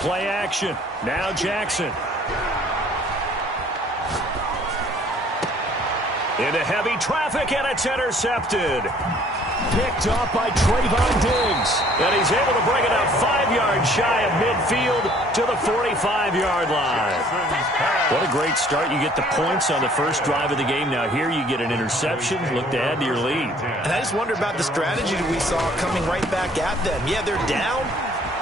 Play action. Now Jackson. Into heavy traffic, and it's intercepted. Picked off by Trayvon Diggs. And he's able to bring it up 5 yards shy of midfield to the 45-yard line. What a great start. You get the points on the first drive of the game. Now here you get an interception. Look to add to your lead. And I just wonder about the strategy that we saw coming right back at them. Yeah, they're down,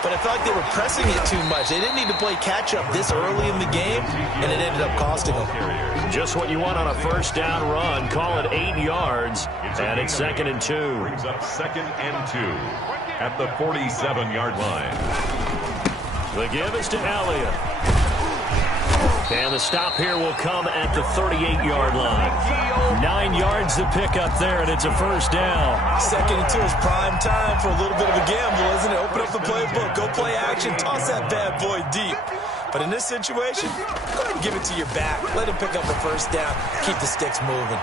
but I felt like they were pressing it too much. They didn't need to play catch-up this early in the game, and it ended up costing them. Just what you want on a first down run. Call it 8 yards, and it's 2nd and 2. Brings up 2nd and 2 at the 47-yard line. The give is to Elliott. And the stop here will come at the 38-yard line. 9 yards to pick up there, and it's a first down. 2nd and 2 is prime time for a little bit of a gamble, isn't it? Open up the playbook, go play action, toss that bad boy deep. But in this situation, go ahead and give it to your back. Let him pick up a first down. Keep the Sticks moving.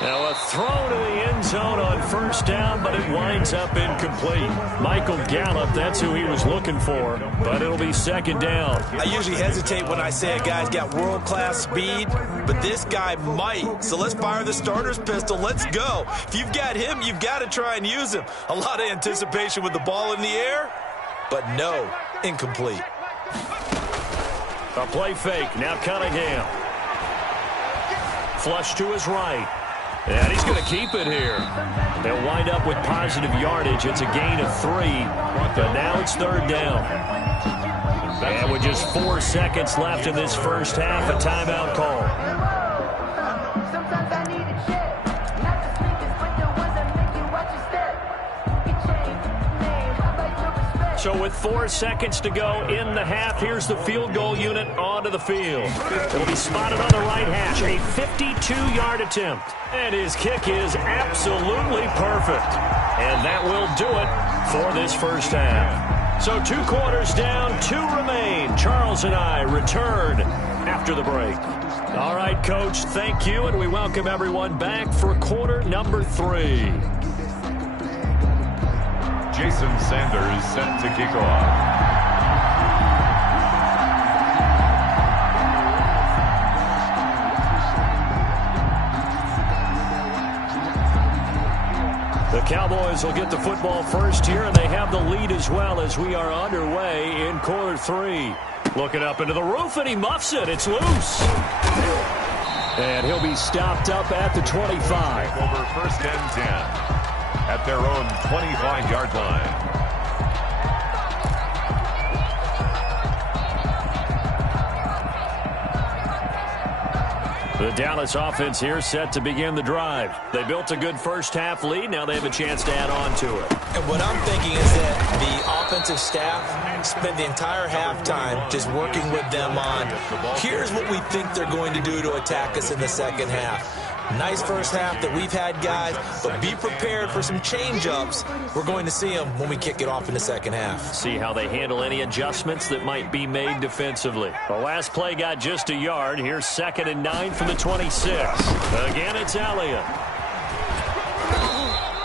Now a throw to the end zone on first down, but it winds up incomplete. Michael Gallup, that's who he was looking for, but it'll be 2nd down. I usually hesitate when I say a guy's got world-class speed, but this guy might. So let's fire the starter's pistol. Let's go. If you've got him, you've got to try and use him. A lot of anticipation with the ball in the air, but no, incomplete. A play fake, now Cunningham. Flush to his right. And he's going to keep it here. They'll wind up with positive yardage. It's a gain of 3, but now it's 3rd down. And with just 4 seconds left in this first half, a timeout call. So with 4 seconds to go in the half, here's the field goal unit onto the field. It'll be spotted on the right hash, a 52-yard attempt. And his kick is absolutely perfect. And that will do it for this first half. So 2 quarters down, 2 remain. Charles and I return after the break. All right, Coach, thank you, and we welcome everyone back for quarter number 3. Jason Sanders set to kick off. The Cowboys will get the football first here, and they have the lead as well as we are underway in quarter 3. Looking up into the roof, and he muffs it. It's loose. And he'll be stopped up at the 25. Over first and 10 at their own 25-yard line. The Dallas offense here set to begin the drive. They built a good first-half lead. Now they have a chance to add on to it. And what I'm thinking is that the offensive staff spent the entire halftime just working with them on, here's what we think they're going to do to attack us in the second half. Nice first half that we've had, guys, but be prepared for some change-ups. We're going to see them when we kick it off in the second half. See how they handle any adjustments that might be made defensively. The last play got just a yard. Here's 2nd and 9 from the 26. Again, it's Elliott.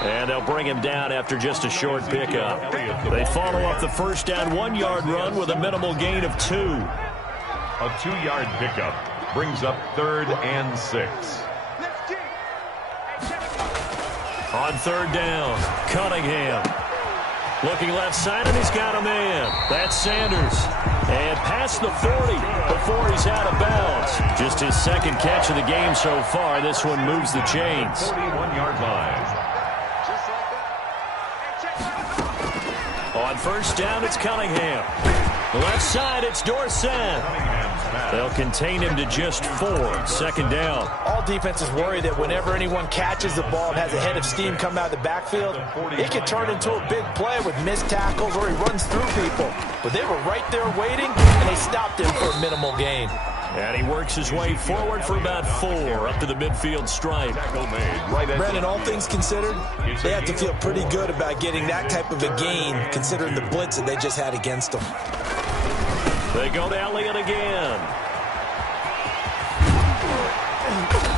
And they'll bring him down after just a short pickup. They follow up the first down 1-yard run with a minimal gain of 2. A 2-yard pickup brings up 3rd and 6. On 3rd down, Cunningham. Looking left side, and he's got a man. That's Sanders. And past the 40 before he's out of bounds. Just his 2nd catch of the game so far. This one moves the chains. 41-yard line. On 1st down, it's Cunningham. Left side, it's Dorsett. They'll contain him to just 4. 2nd down. All defenses worry that whenever anyone catches the ball and has a head of steam come out of the backfield, it can turn into a big play with missed tackles or he runs through people. But they were right there waiting, and they stopped him for a minimal gain. And he works his way forward for about 4 up to the midfield stripe. Brandon, all things considered, they have to feel pretty good about getting that type of a gain considering the blitz that they just had against them. They go to Elliott again.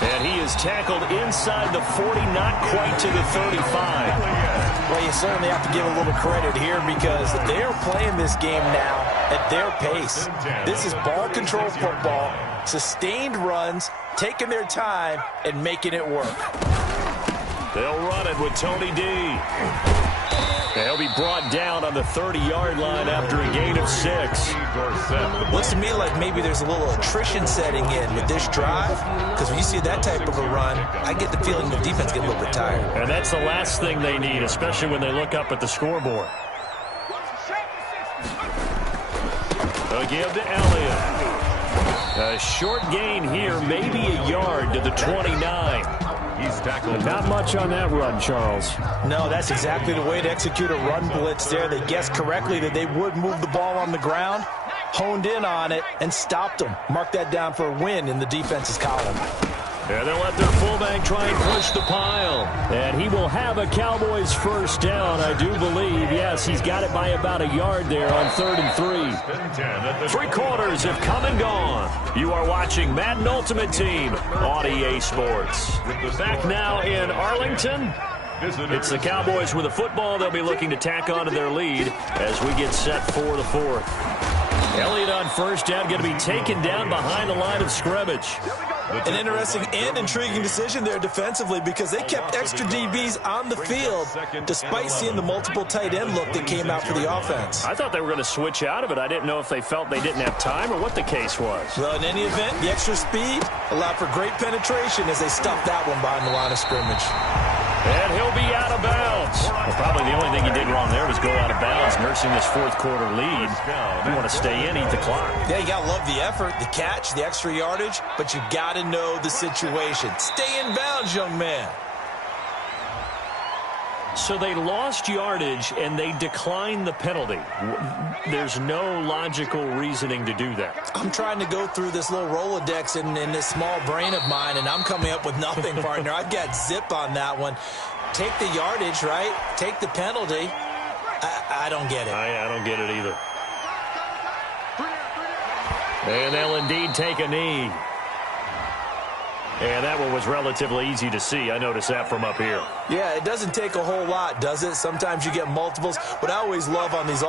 And he is tackled inside the 40, not quite to the 35. Well, you certainly have to give a little credit here because they are playing this game now at their pace. This is ball control football, sustained runs, taking their time, and making it work. They'll run it with Tony D. They'll be brought down on the 30-yard line after a gain of 6. Looks to me like maybe there's a little attrition setting in with this drive, because when you see that type of a run, I get the feeling the defense get a little bit tired. And that's the last thing they need, especially when they look up at the scoreboard. They'll give to Elliott. A short gain here, maybe a yard to the 29. He's tackled. Not much on that run, Charles. No, that's exactly the way to execute a run blitz there. They guessed correctly that they would move the ball on the ground, honed in on it, and stopped them. Mark that down for a win in the defense's column. And they'll let their fullback try and push the pile. And he will have a Cowboys first down, I do believe. Yes, he's got it by about a yard there on 3rd and 3. 3 quarters have come and gone. You are watching Madden Ultimate Team on EA Sports. Back now in Arlington. It's the Cowboys with the football. They'll be looking to tack onto their lead as we get set for the 4th. Elliott on first down, going to be taken down behind the line of scrimmage. An interesting and intriguing decision there defensively because they kept extra DBs on the field despite seeing the multiple tight end look that came out for the offense. I thought they were going to switch out of it. I didn't know if they felt they didn't have time or what the case was. Well, in any event, the extra speed allowed for great penetration as they stuffed that one behind the line of scrimmage. And he'll be out of bounds. Well, probably the only thing he did wrong there was go out of bounds, nursing this 4th quarter lead. You want to stay in, eat the clock. Yeah, you got to love the effort, the catch, the extra yardage, but you got to know the situation. Stay in bounds, young man. So they lost yardage, and they declined the penalty. There's no logical reasoning to do that. I'm trying to go through this little Rolodex in this small brain of mine, and I'm coming up with nothing, partner. I've got zip on that one. Take the yardage, right? Take the penalty. I don't get it. I don't get it either. And they'll indeed take a knee. And that one was relatively easy to see. I noticed that from up here. Yeah, it doesn't take a whole lot, does it? Sometimes you get multiples. What I always love on these...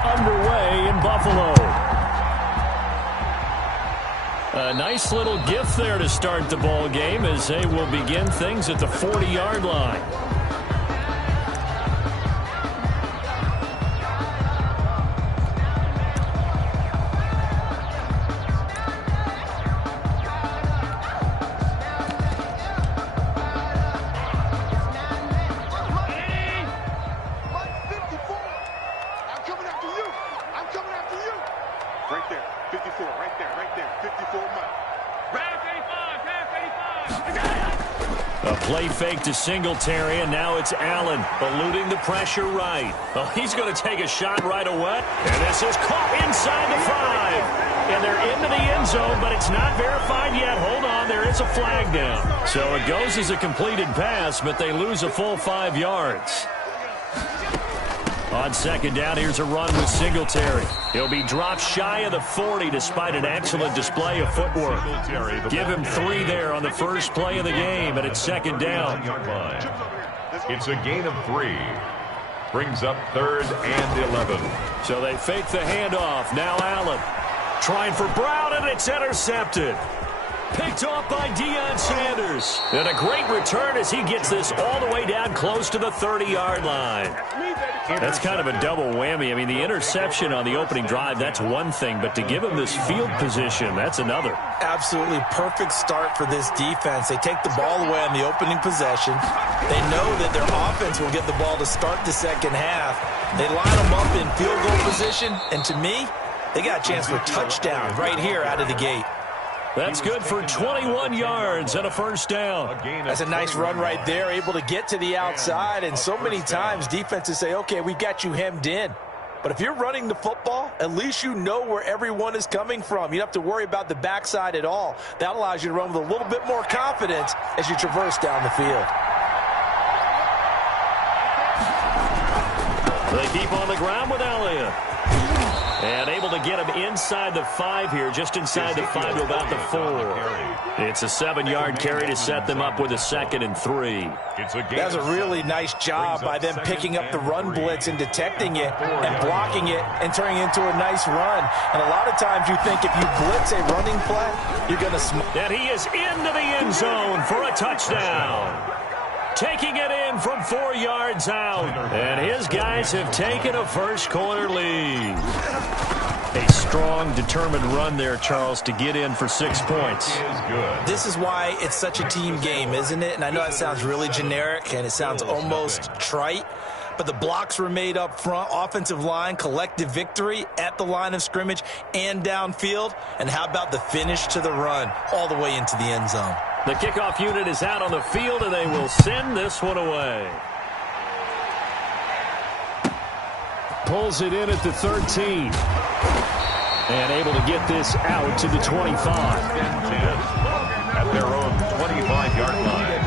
Underway in Buffalo. A nice little gift there to start the ball game as they will begin things at the 40-yard line. Fake to Singletary, and now it's Allen eluding the pressure right. Well, he's going to take a shot right away. And this is caught inside the 5. And they're into the end zone, but it's not verified yet. Hold on, there is a flag down. So it goes as a completed pass, but they lose a full 5 yards. On second down, here's a run with Singletary. He'll be dropped shy of the 40 despite an excellent display of footwork. Give him 3 there on the first play of the game, and it's second down. It's a gain of 3. Brings up 3rd and 11. So they fake the handoff. Now Allen trying for Brown, and it's intercepted. Picked off by Deion Sanders. And a great return as he gets this all the way down close to the 30-yard line. That's kind of a double whammy. I mean, the interception on the opening drive, that's one thing, but to give him this field position, that's another. Absolutely perfect start for this defense. They take the ball away on the opening possession. They know that their offense will get the ball to start the second half. They line them up in field goal position, and to me, they got a chance for a touchdown right here out of the gate. That's good for 21 yards and a first down. That's a nice run right there, able to get to the outside. And so many times defenses say, okay, we got you hemmed in. But if you're running the football, at least you know where everyone is coming from. You don't have to worry about the backside at all. That allows you to run with a little bit more confidence as you traverse down the field. They keep on the ground with Elliott. And able to get him inside the 5 here, just inside the 5 to about the 4. It's a 7-yard carry to set them up with a 2nd and 3. That's a really nice job by them picking up the run blitz and detecting it and blocking it and turning it into a nice run. And a lot of times you think if you blitz a running play, you're going to... And he is into the end zone for a touchdown. Taking it in from 4 yards out. And his guys have taken a first-quarter lead. A strong, determined run there, Charles, to get in for 6 points. This is why it's such a team game, isn't it? And I know that sounds really generic, and it sounds almost trite. But the blocks were made up front, offensive line, collective victory at the line of scrimmage and downfield. And how about the finish to the run all the way into the end zone? The kickoff unit is out on the field, and they will send this one away. Pulls it in at the 13. And able to get this out to the 25. At their own 25-yard line.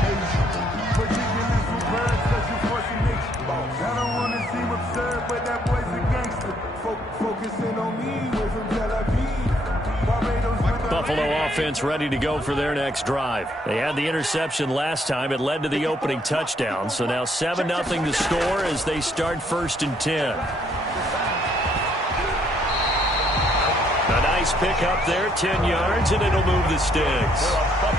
Buffalo offense ready to go for their next drive. They had the interception last time. It led to the opening touchdown. So now 7-0 to score as they start 1st and 10. A nice pick up there, 10 yards, and it'll move the sticks.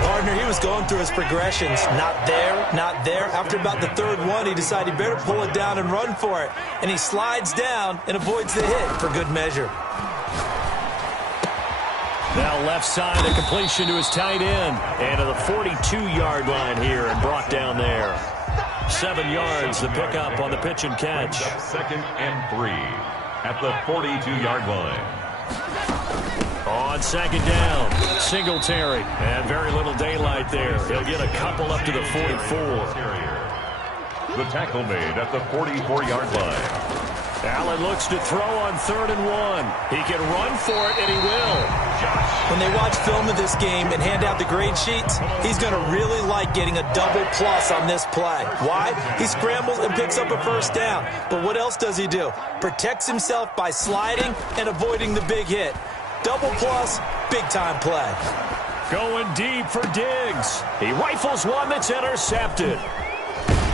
Partner, he was going through his progressions. Not there, not there. After about the 3rd one, he decided he better pull it down and run for it. And he slides down and avoids the hit for good measure. Now left side, a completion to his tight end. And to the 42-yard line here and brought down there. 7 yards, the pickup on the pitch and catch. 2nd and 3 at the 42-yard line. On 2nd down, Singletary. And very little daylight there. He'll get a couple up to the 44. The tackle made at the 44-yard line. Allen looks to throw on 3rd and 1. He can run for it, and he will. When they watch film of this game and hand out the grade sheets, he's going to really like getting a double plus on this play. Why? He scrambles and picks up a first down. But what else does he do? Protects himself by sliding and avoiding the big hit. Double plus, big-time play. Going deep for Diggs. He rifles one that's intercepted.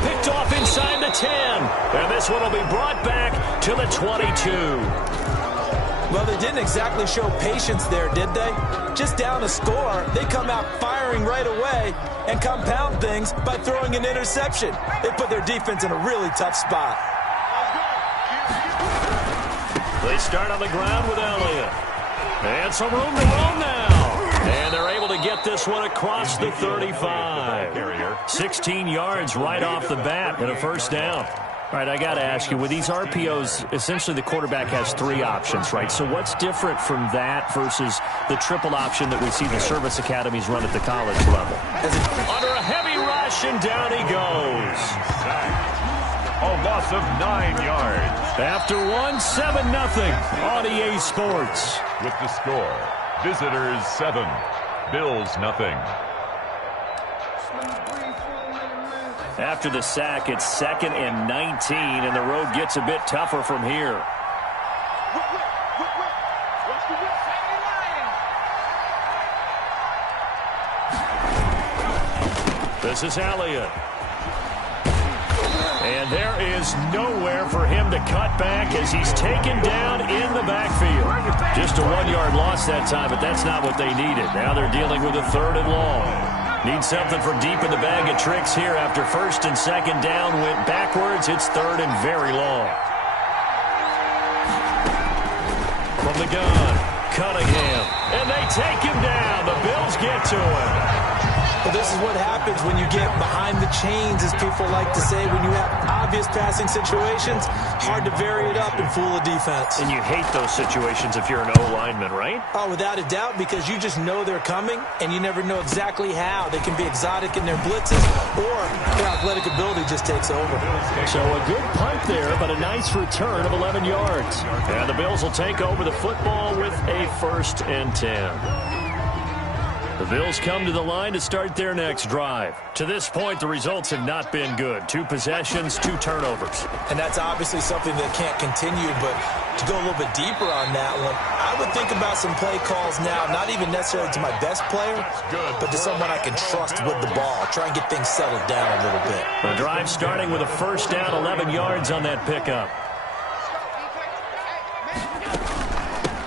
Picked off inside the 10. And this one will be brought back to the 22. Well, they didn't exactly show patience there, did they? Just down a score, they come out firing right away and compound things by throwing an interception. They put their defense in a really tough spot. They start on the ground with Elliott. And some room to roam now. And they're able to get this one across the 35. 16 yards right off the bat and a first down. All right, I got to ask you, with these RPOs, essentially the quarterback has 3 options, right? So what's different from that versus the triple option that we see the service academies run at the college level? Under a heavy rush, and down he goes. A loss of 9 yards. After 7-0 on EA Sports. With the score, visitors 7, Bills nothing. After the sack, it's 2nd and 19, and the road gets a bit tougher from here. This is Elliott. And there is nowhere for him to cut back as he's taken down in the backfield. Just a 1-yard loss that time, but that's not what they needed. Now they're dealing with a 3rd and long. Need something from deep in the bag of tricks here after 1st and 2nd down went backwards. It's 3rd and very long. From the gun, Cunningham. And they take him down. The Bills get to him. Well, this is what happens when you get behind the chains, as people like to say. When you have obvious passing situations, hard to vary it up and fool a defense. And you hate those situations if you're an O-lineman, right? Oh, without a doubt, because you just know they're coming, and you never know exactly how. They can be exotic in their blitzes, or their athletic ability just takes over. So a good punt there, but a nice return of 11 yards. And the Bills will take over the football with a 1st and 10. The Bills come to the line to start their next drive. To this point, the results have not been good. 2 possessions, 2 turnovers. And that's obviously something that can't continue, but to go a little bit deeper on that one, I would think about some play calls now, not even necessarily to my best player, but to someone I can trust with the ball. Try and get things settled down a little bit. The drive starting with a 1st down, 11 yards on that pickup.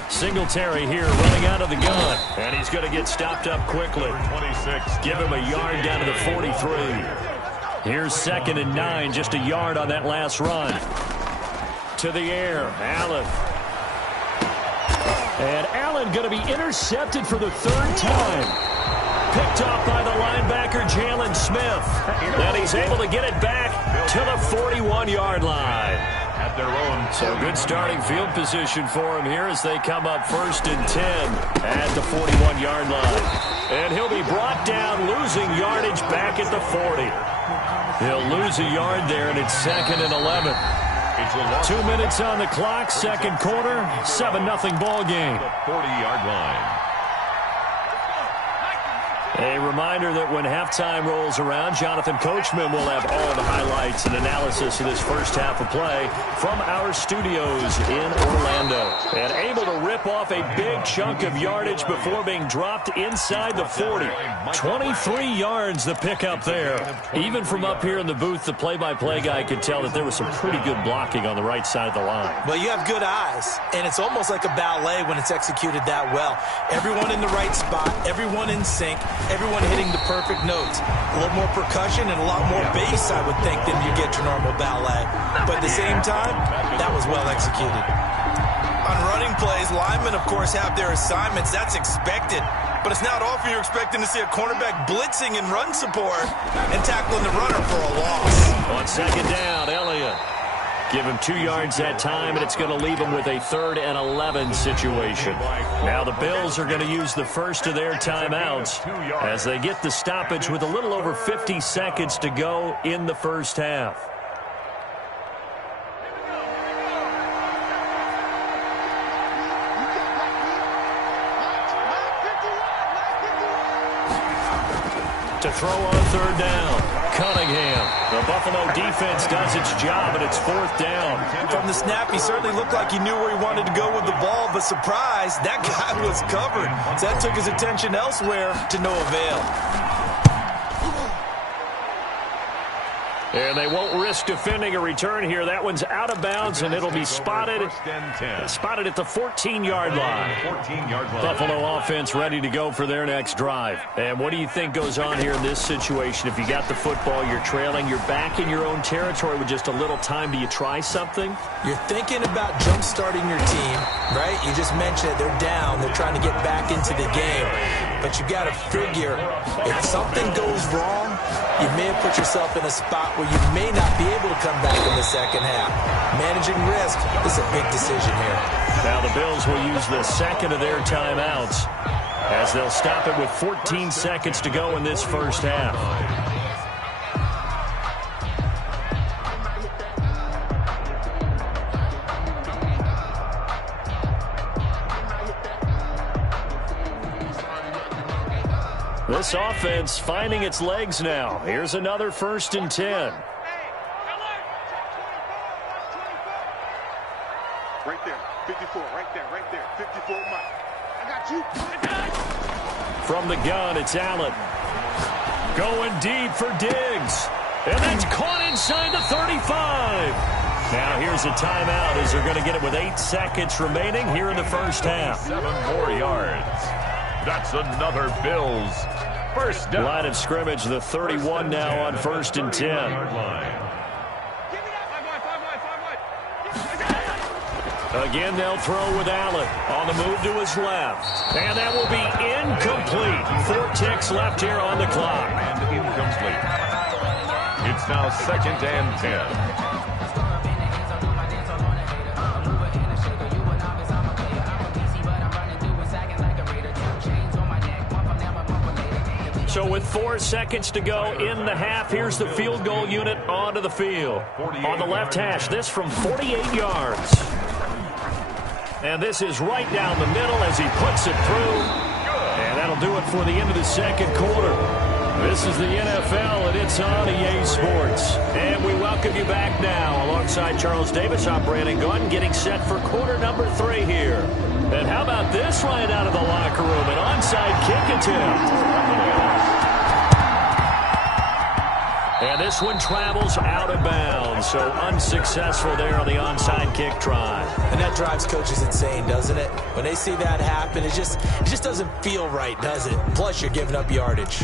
Singletary here running out of the gun, and he's going to get stopped up quickly. 26. Give him a yard down to the 43. Here's 2nd and 9, just a yard on that last run. To the air, Allen. And Allen going to be intercepted for the 3rd time. Picked off by the linebacker, Jalen Smith. And he's able to get it back to the 41-yard line. At their own. So good starting field position for him here as they come up 1st and 10 at the 41-yard line. And he'll be brought down, losing yardage back at the 40. He'll lose a yard there, and it's 2nd and 11. 2 minutes on the clock, 2nd quarter, 7-0 ball game. The 40-yard line. A reminder that when halftime rolls around, Jonathan Coachman will have all the highlights and analysis of this first half of play from our studios in Orlando. And able to rip off a big chunk of yardage before being dropped inside the 40. 23 yards the pickup there. Even from up here in the booth, the play-by-play guy could tell that there was some pretty good blocking on the right side of the line. Well, you have good eyes, and it's almost like a ballet when it's executed that well. Everyone in the right spot, everyone in sync, everyone hitting the perfect notes. A little more percussion and a lot more bass, I would think, than you get your normal ballet. But at the same time, that was well executed. On running plays, linemen, of course, have their assignments. That's expected. But it's not often you're expecting to see a cornerback blitzing in run support and tackling the runner for a loss. On 2nd down, Elliott. Give him 2 yards that time, and it's going to leave him with a 3rd and 11 situation. Now the Bills are going to use the first of their timeouts as they get the stoppage with a little over 50 seconds to go in the first half. To throw on 3rd down, Cunningham. The Buffalo defense does its job, and it's 4th down. From the snap, he certainly looked like he knew where he wanted to go with the ball, but surprise, that guy was covered. So that took his attention elsewhere to no avail. And they won't risk defending a return here. That one's out of bounds, and it'll be spotted at the 14-yard line. 14-yard line. Buffalo offense ready to go for their next drive. And what do you think goes on here in this situation? If you got the football, you're trailing, you're back in your own territory with just a little time. Do you try something? You're thinking about jump-starting your team, right? You just mentioned it. They're down. They're trying to get back into the game. But you got to figure, if something goes wrong, you may have put yourself in a spot where you may not be able to come back in the second half. Managing risk is a big decision here. Now the Bills will use the 2nd of their timeouts as they'll stop it with 14 seconds to go in this first half. This offense finding its legs now. Here's another 1st and 10. Right there, 54, right there, 54, Mike. I got you. From the gun, it's Allen. Going deep for Diggs. And that's caught inside the 35. Now here's a timeout as they're going to get it with 8 seconds remaining here in the first half. 7 more yards. That's another Bills first down. Line of scrimmage, the 31 now on 1st and 10. Again, they'll throw with Allen on the move to his left. And that will be incomplete. 4 ticks left here on the clock. And incomplete. It's now 2nd and 10. So with 4 seconds to go in the half, here's the field goal unit onto the field. On the left hash, this from 48 yards. And this is right down the middle as he puts it through. And that'll do it for the end of the second quarter. This is the NFL, and it's on EA Sports. And we welcome you back now. Alongside Charles Davis, I'm Brandon Gunn, getting set for quarter number 3 here. And how about this right out of the locker room? An onside kick attempt. And this one travels out of bounds, so unsuccessful there on the onside kick try. And that drives coaches insane, doesn't it? When they see that happen, it just doesn't feel right, does it? Plus, you're giving up yardage.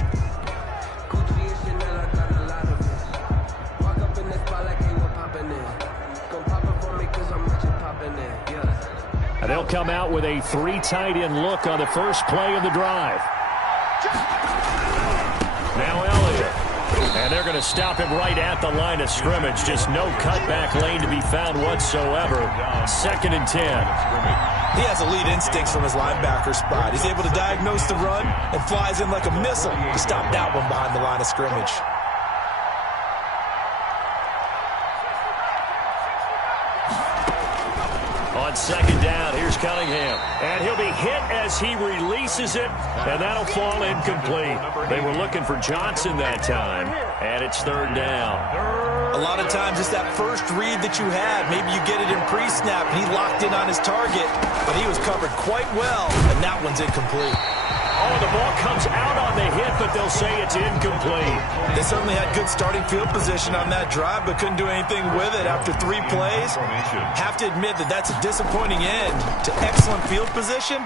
And they'll come out with a 3 tight end look on the first play of the drive. Now Elliott. And they're going to stop him right at the line of scrimmage. Just no cutback lane to be found whatsoever. 2nd and 10. He has elite instincts from his linebacker spot. He's able to diagnose the run and flies in like a missile to stop that one behind the line of scrimmage. On 2nd down, here's Cunningham. And he'll be hit as he releases it, and that'll fall incomplete. They were looking for Johnson that time, and it's 3rd down. A lot of times it's that first read that you had. Maybe you get it in pre-snap, and he locked in on his target, but he was covered quite well, and that one's incomplete. Oh, the ball comes out on the hit, but they'll say it's incomplete. They certainly had good starting field position on that drive, but couldn't do anything with it after 3 plays. Have to admit that that's a disappointing end to excellent field position.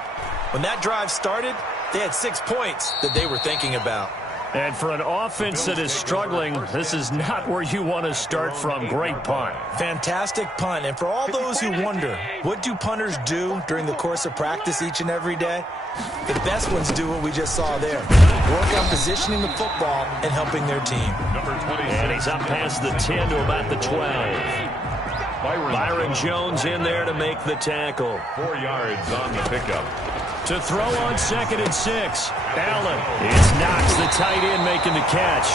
When that drive started, they had 6 points that they were thinking about. And for an offense that is struggling, this is not where you want to start from. Great punt. Fantastic punt. And for all those who wonder, what do punters do during the course of practice each and every day? The best ones do what we just saw there. Work on positioning the football and helping their team. And he's up past the 10 to about the 12. Byron Jones in there to make the tackle. 4 yards on the pickup. To throw on 2nd and 6. Allen. It's Knox, the tight end, making the catch.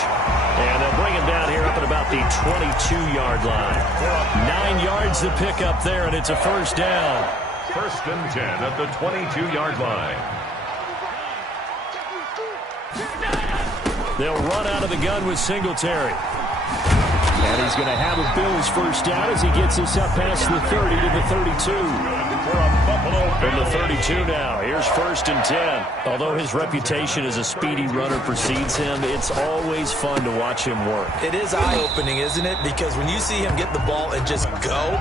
And they'll bring him down here up at about the 22-yard line. 9 yards to pick up there, and it's a 1st down. 1st and 10 at the 22-yard line. They'll run out of the gun with Singletary. And he's going to have a Bills 1st down as he gets us up past the 30 to the 32. From the 32 now, here's 1st and 10. Although his reputation as a speedy runner precedes him, it's always fun to watch him work. It is eye-opening, isn't it? Because when you see him get the ball and just go,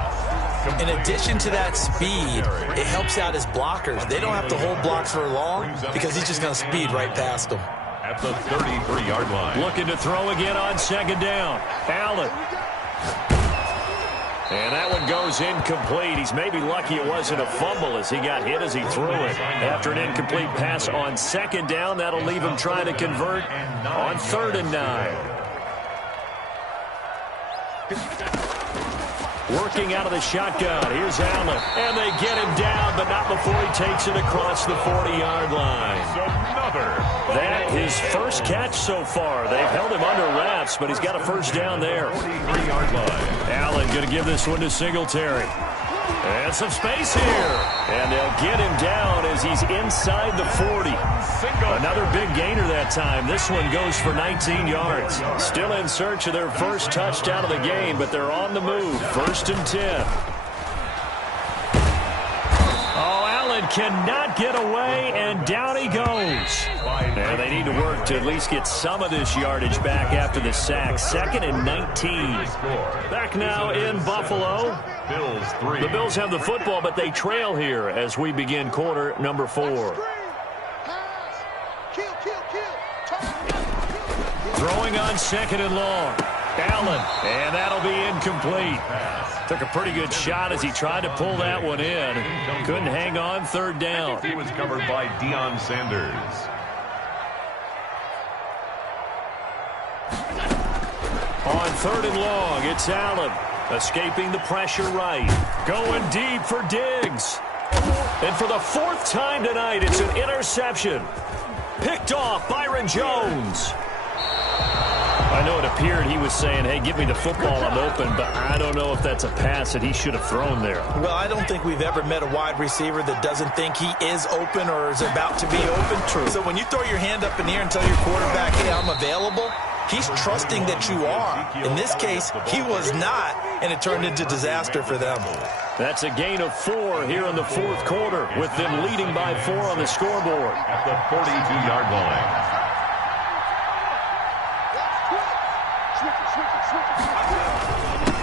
in addition to that speed, it helps out his blockers. They don't have to hold blocks for long because he's just going to speed right past them. At the 33-yard line. Looking to throw again on 2nd down. Allen. And that one goes incomplete. He's maybe lucky it wasn't a fumble as he got hit as he threw it. After an incomplete pass on 2nd down, that'll leave him trying to convert on 3rd and 9. Working out of the shotgun. Here's Allen. And they get him down, but not before he takes it across the 40-yard line. That his 1st catch so far. They've held him under wraps, but he's got a 1st down there. 43-yard line. Allen going to give this one to Singletary. And some space here. And they'll get him down as he's inside the 40. Another big gainer that time. This one goes for 19 yards. Still in search of their 1st touchdown of the game, but they're on the move. 1st and 10. Oh, Allen cannot get away, and down he goes. And they need to work to at least get some of this yardage back after the sack. 2nd and 19. Back now in Buffalo. The Bills have the football, but they trail here as we begin quarter number 4. Throwing on 2nd and long. Allen, and that'll be incomplete. Took a pretty good shot as he tried to pull that one in. Couldn't hang on third down. He was covered by Deion Sanders. On third and long, it's Allen. Escaping the pressure right. Going deep for Diggs. And for the fourth time tonight, it's an interception. Picked off Byron Jones. I know it appeared he was saying, hey, give me the football, I'm open, but I don't know if that's a pass that he should have thrown there. Well, I don't think we've ever met a wide receiver that doesn't think he is open or is about to be open. True. So when you throw your hand up in the air and tell your quarterback, hey, I'm available, he's trusting that you are. In this case, he was not, and it turned into disaster for them. That's a gain of 4 here in the fourth quarter, with them leading by 4 on the scoreboard. At the 42-yard line.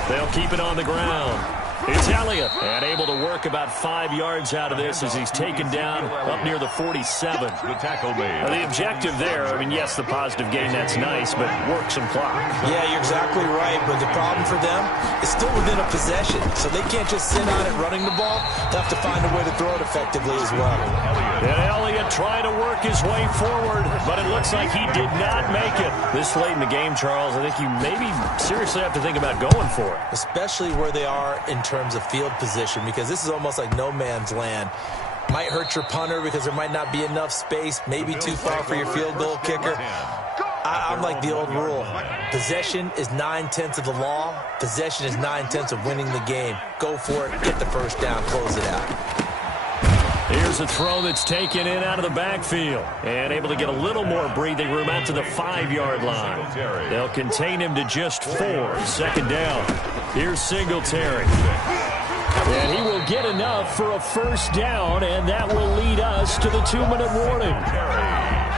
They'll keep it on the ground. It's Elliott, and able to work about 5 yards out of this as he's taken down up near the 47. The tackle made. Now, the objective there, I mean, yes, the positive gain, that's nice, but work some clock. Yeah, you're exactly right, but the problem for them is still within a possession, so they can't just sit on it running the ball. They have to find a way to throw it effectively as well. And Elliott trying to work his way forward, but it looks like he did not make it. This late in the game, Charles, I think you maybe seriously have to think about going for it. Especially where they are in terms of field position, because this is almost like no man's land. Might hurt your punter because there might not be enough space, maybe too far for your field goal kicker. I'm like the old rule. Possession is 9/10 of the law. Possession is 9/10 of winning the game. Go for it, get the first down, close it out. Here's a throw that's taken in out of the backfield and able to get a little more breathing room out to the 5-yard line. They'll contain him to just 4. Second down. Here's Singletary. And he will get enough for a first down, and that will lead us to the 2-minute warning.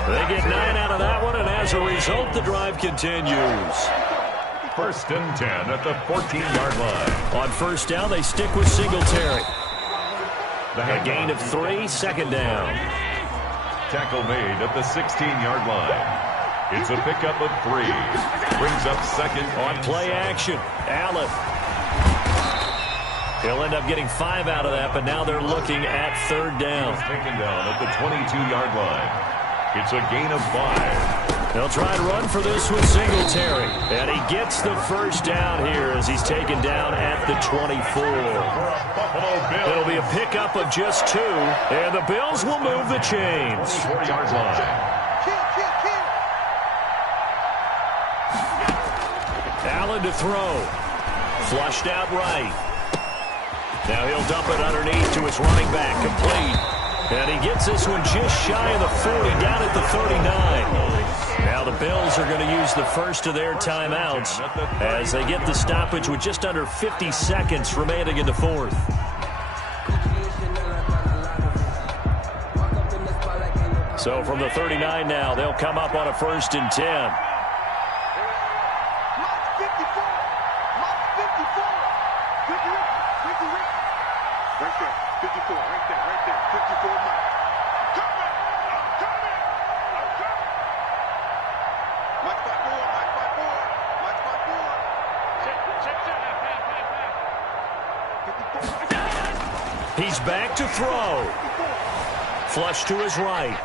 They get 9 out of that one, and as a result, the drive continues. First and 10 at the 14-yard line. On first down, they stick with Singletary. A gain of 3, second down. Tackle made at the 16-yard line. It's a pickup of 3. Brings up second. On play action, Allen. He'll end up getting 5 out of that, but now they're looking at third down. Taken down at the 22-yard line. It's a gain of 5. They'll try and run for this with Singletary. And he gets the first down here as he's taken down at the 24. It'll be a pickup of just 2, and the Bills will move the chains. 4-yard line. Allen to throw. Flushed out right. Now he'll dump it underneath to his running back. Complete. And he gets this one just shy of the 40, down at the 39. Now the Bills are going to use the first of their timeouts as they get the stoppage with just under 50 seconds remaining in the fourth. So from the 39 now, they'll come up on a first and 10. He's back to throw. Flush to his right.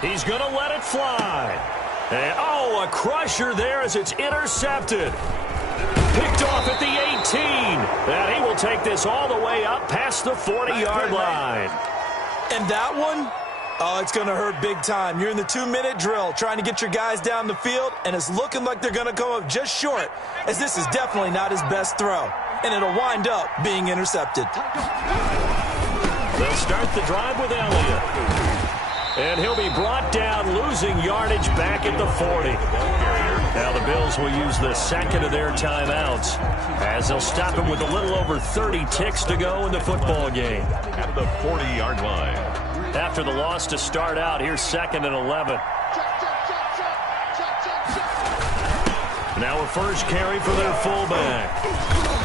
He's going to let it fly. And, oh, a crusher there as it's intercepted. Picked off at the 18. And he will take this all the way up past the 40-yard line. And that one, oh, it's going to hurt big time. You're in the 2-minute drill trying to get your guys down the field, and it's looking like they're going to come up just short, as this is definitely not his best throw. And it'll wind up being intercepted. They'll start the drive with Elliott. And he'll be brought down, losing yardage back at the 40. Now the Bills will use the second of their timeouts as they'll stop him with a little over 30 ticks to go in the football game. At the 40-yard line. After the loss to start out, here's second and 11. Now a first carry for their fullback.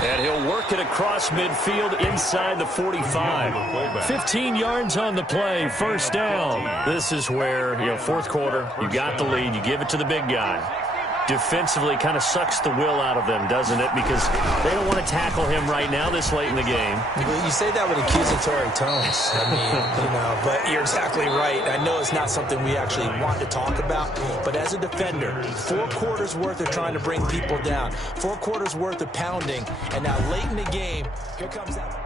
And he'll work it across midfield inside the 45. 15 yards on the play, first down. This is where, fourth quarter, you got the lead, you give it to the big guy. defensively kind of sucks the will out of them, doesn't it? Because they don't want to tackle him right now this late in the game. Well, you say that with accusatory tones. I mean, but you're exactly right. I know it's not something we actually want to talk about, but as a defender, 4 quarters worth of trying to bring people down, 4 quarters worth of pounding, and now late in the game, here comes that.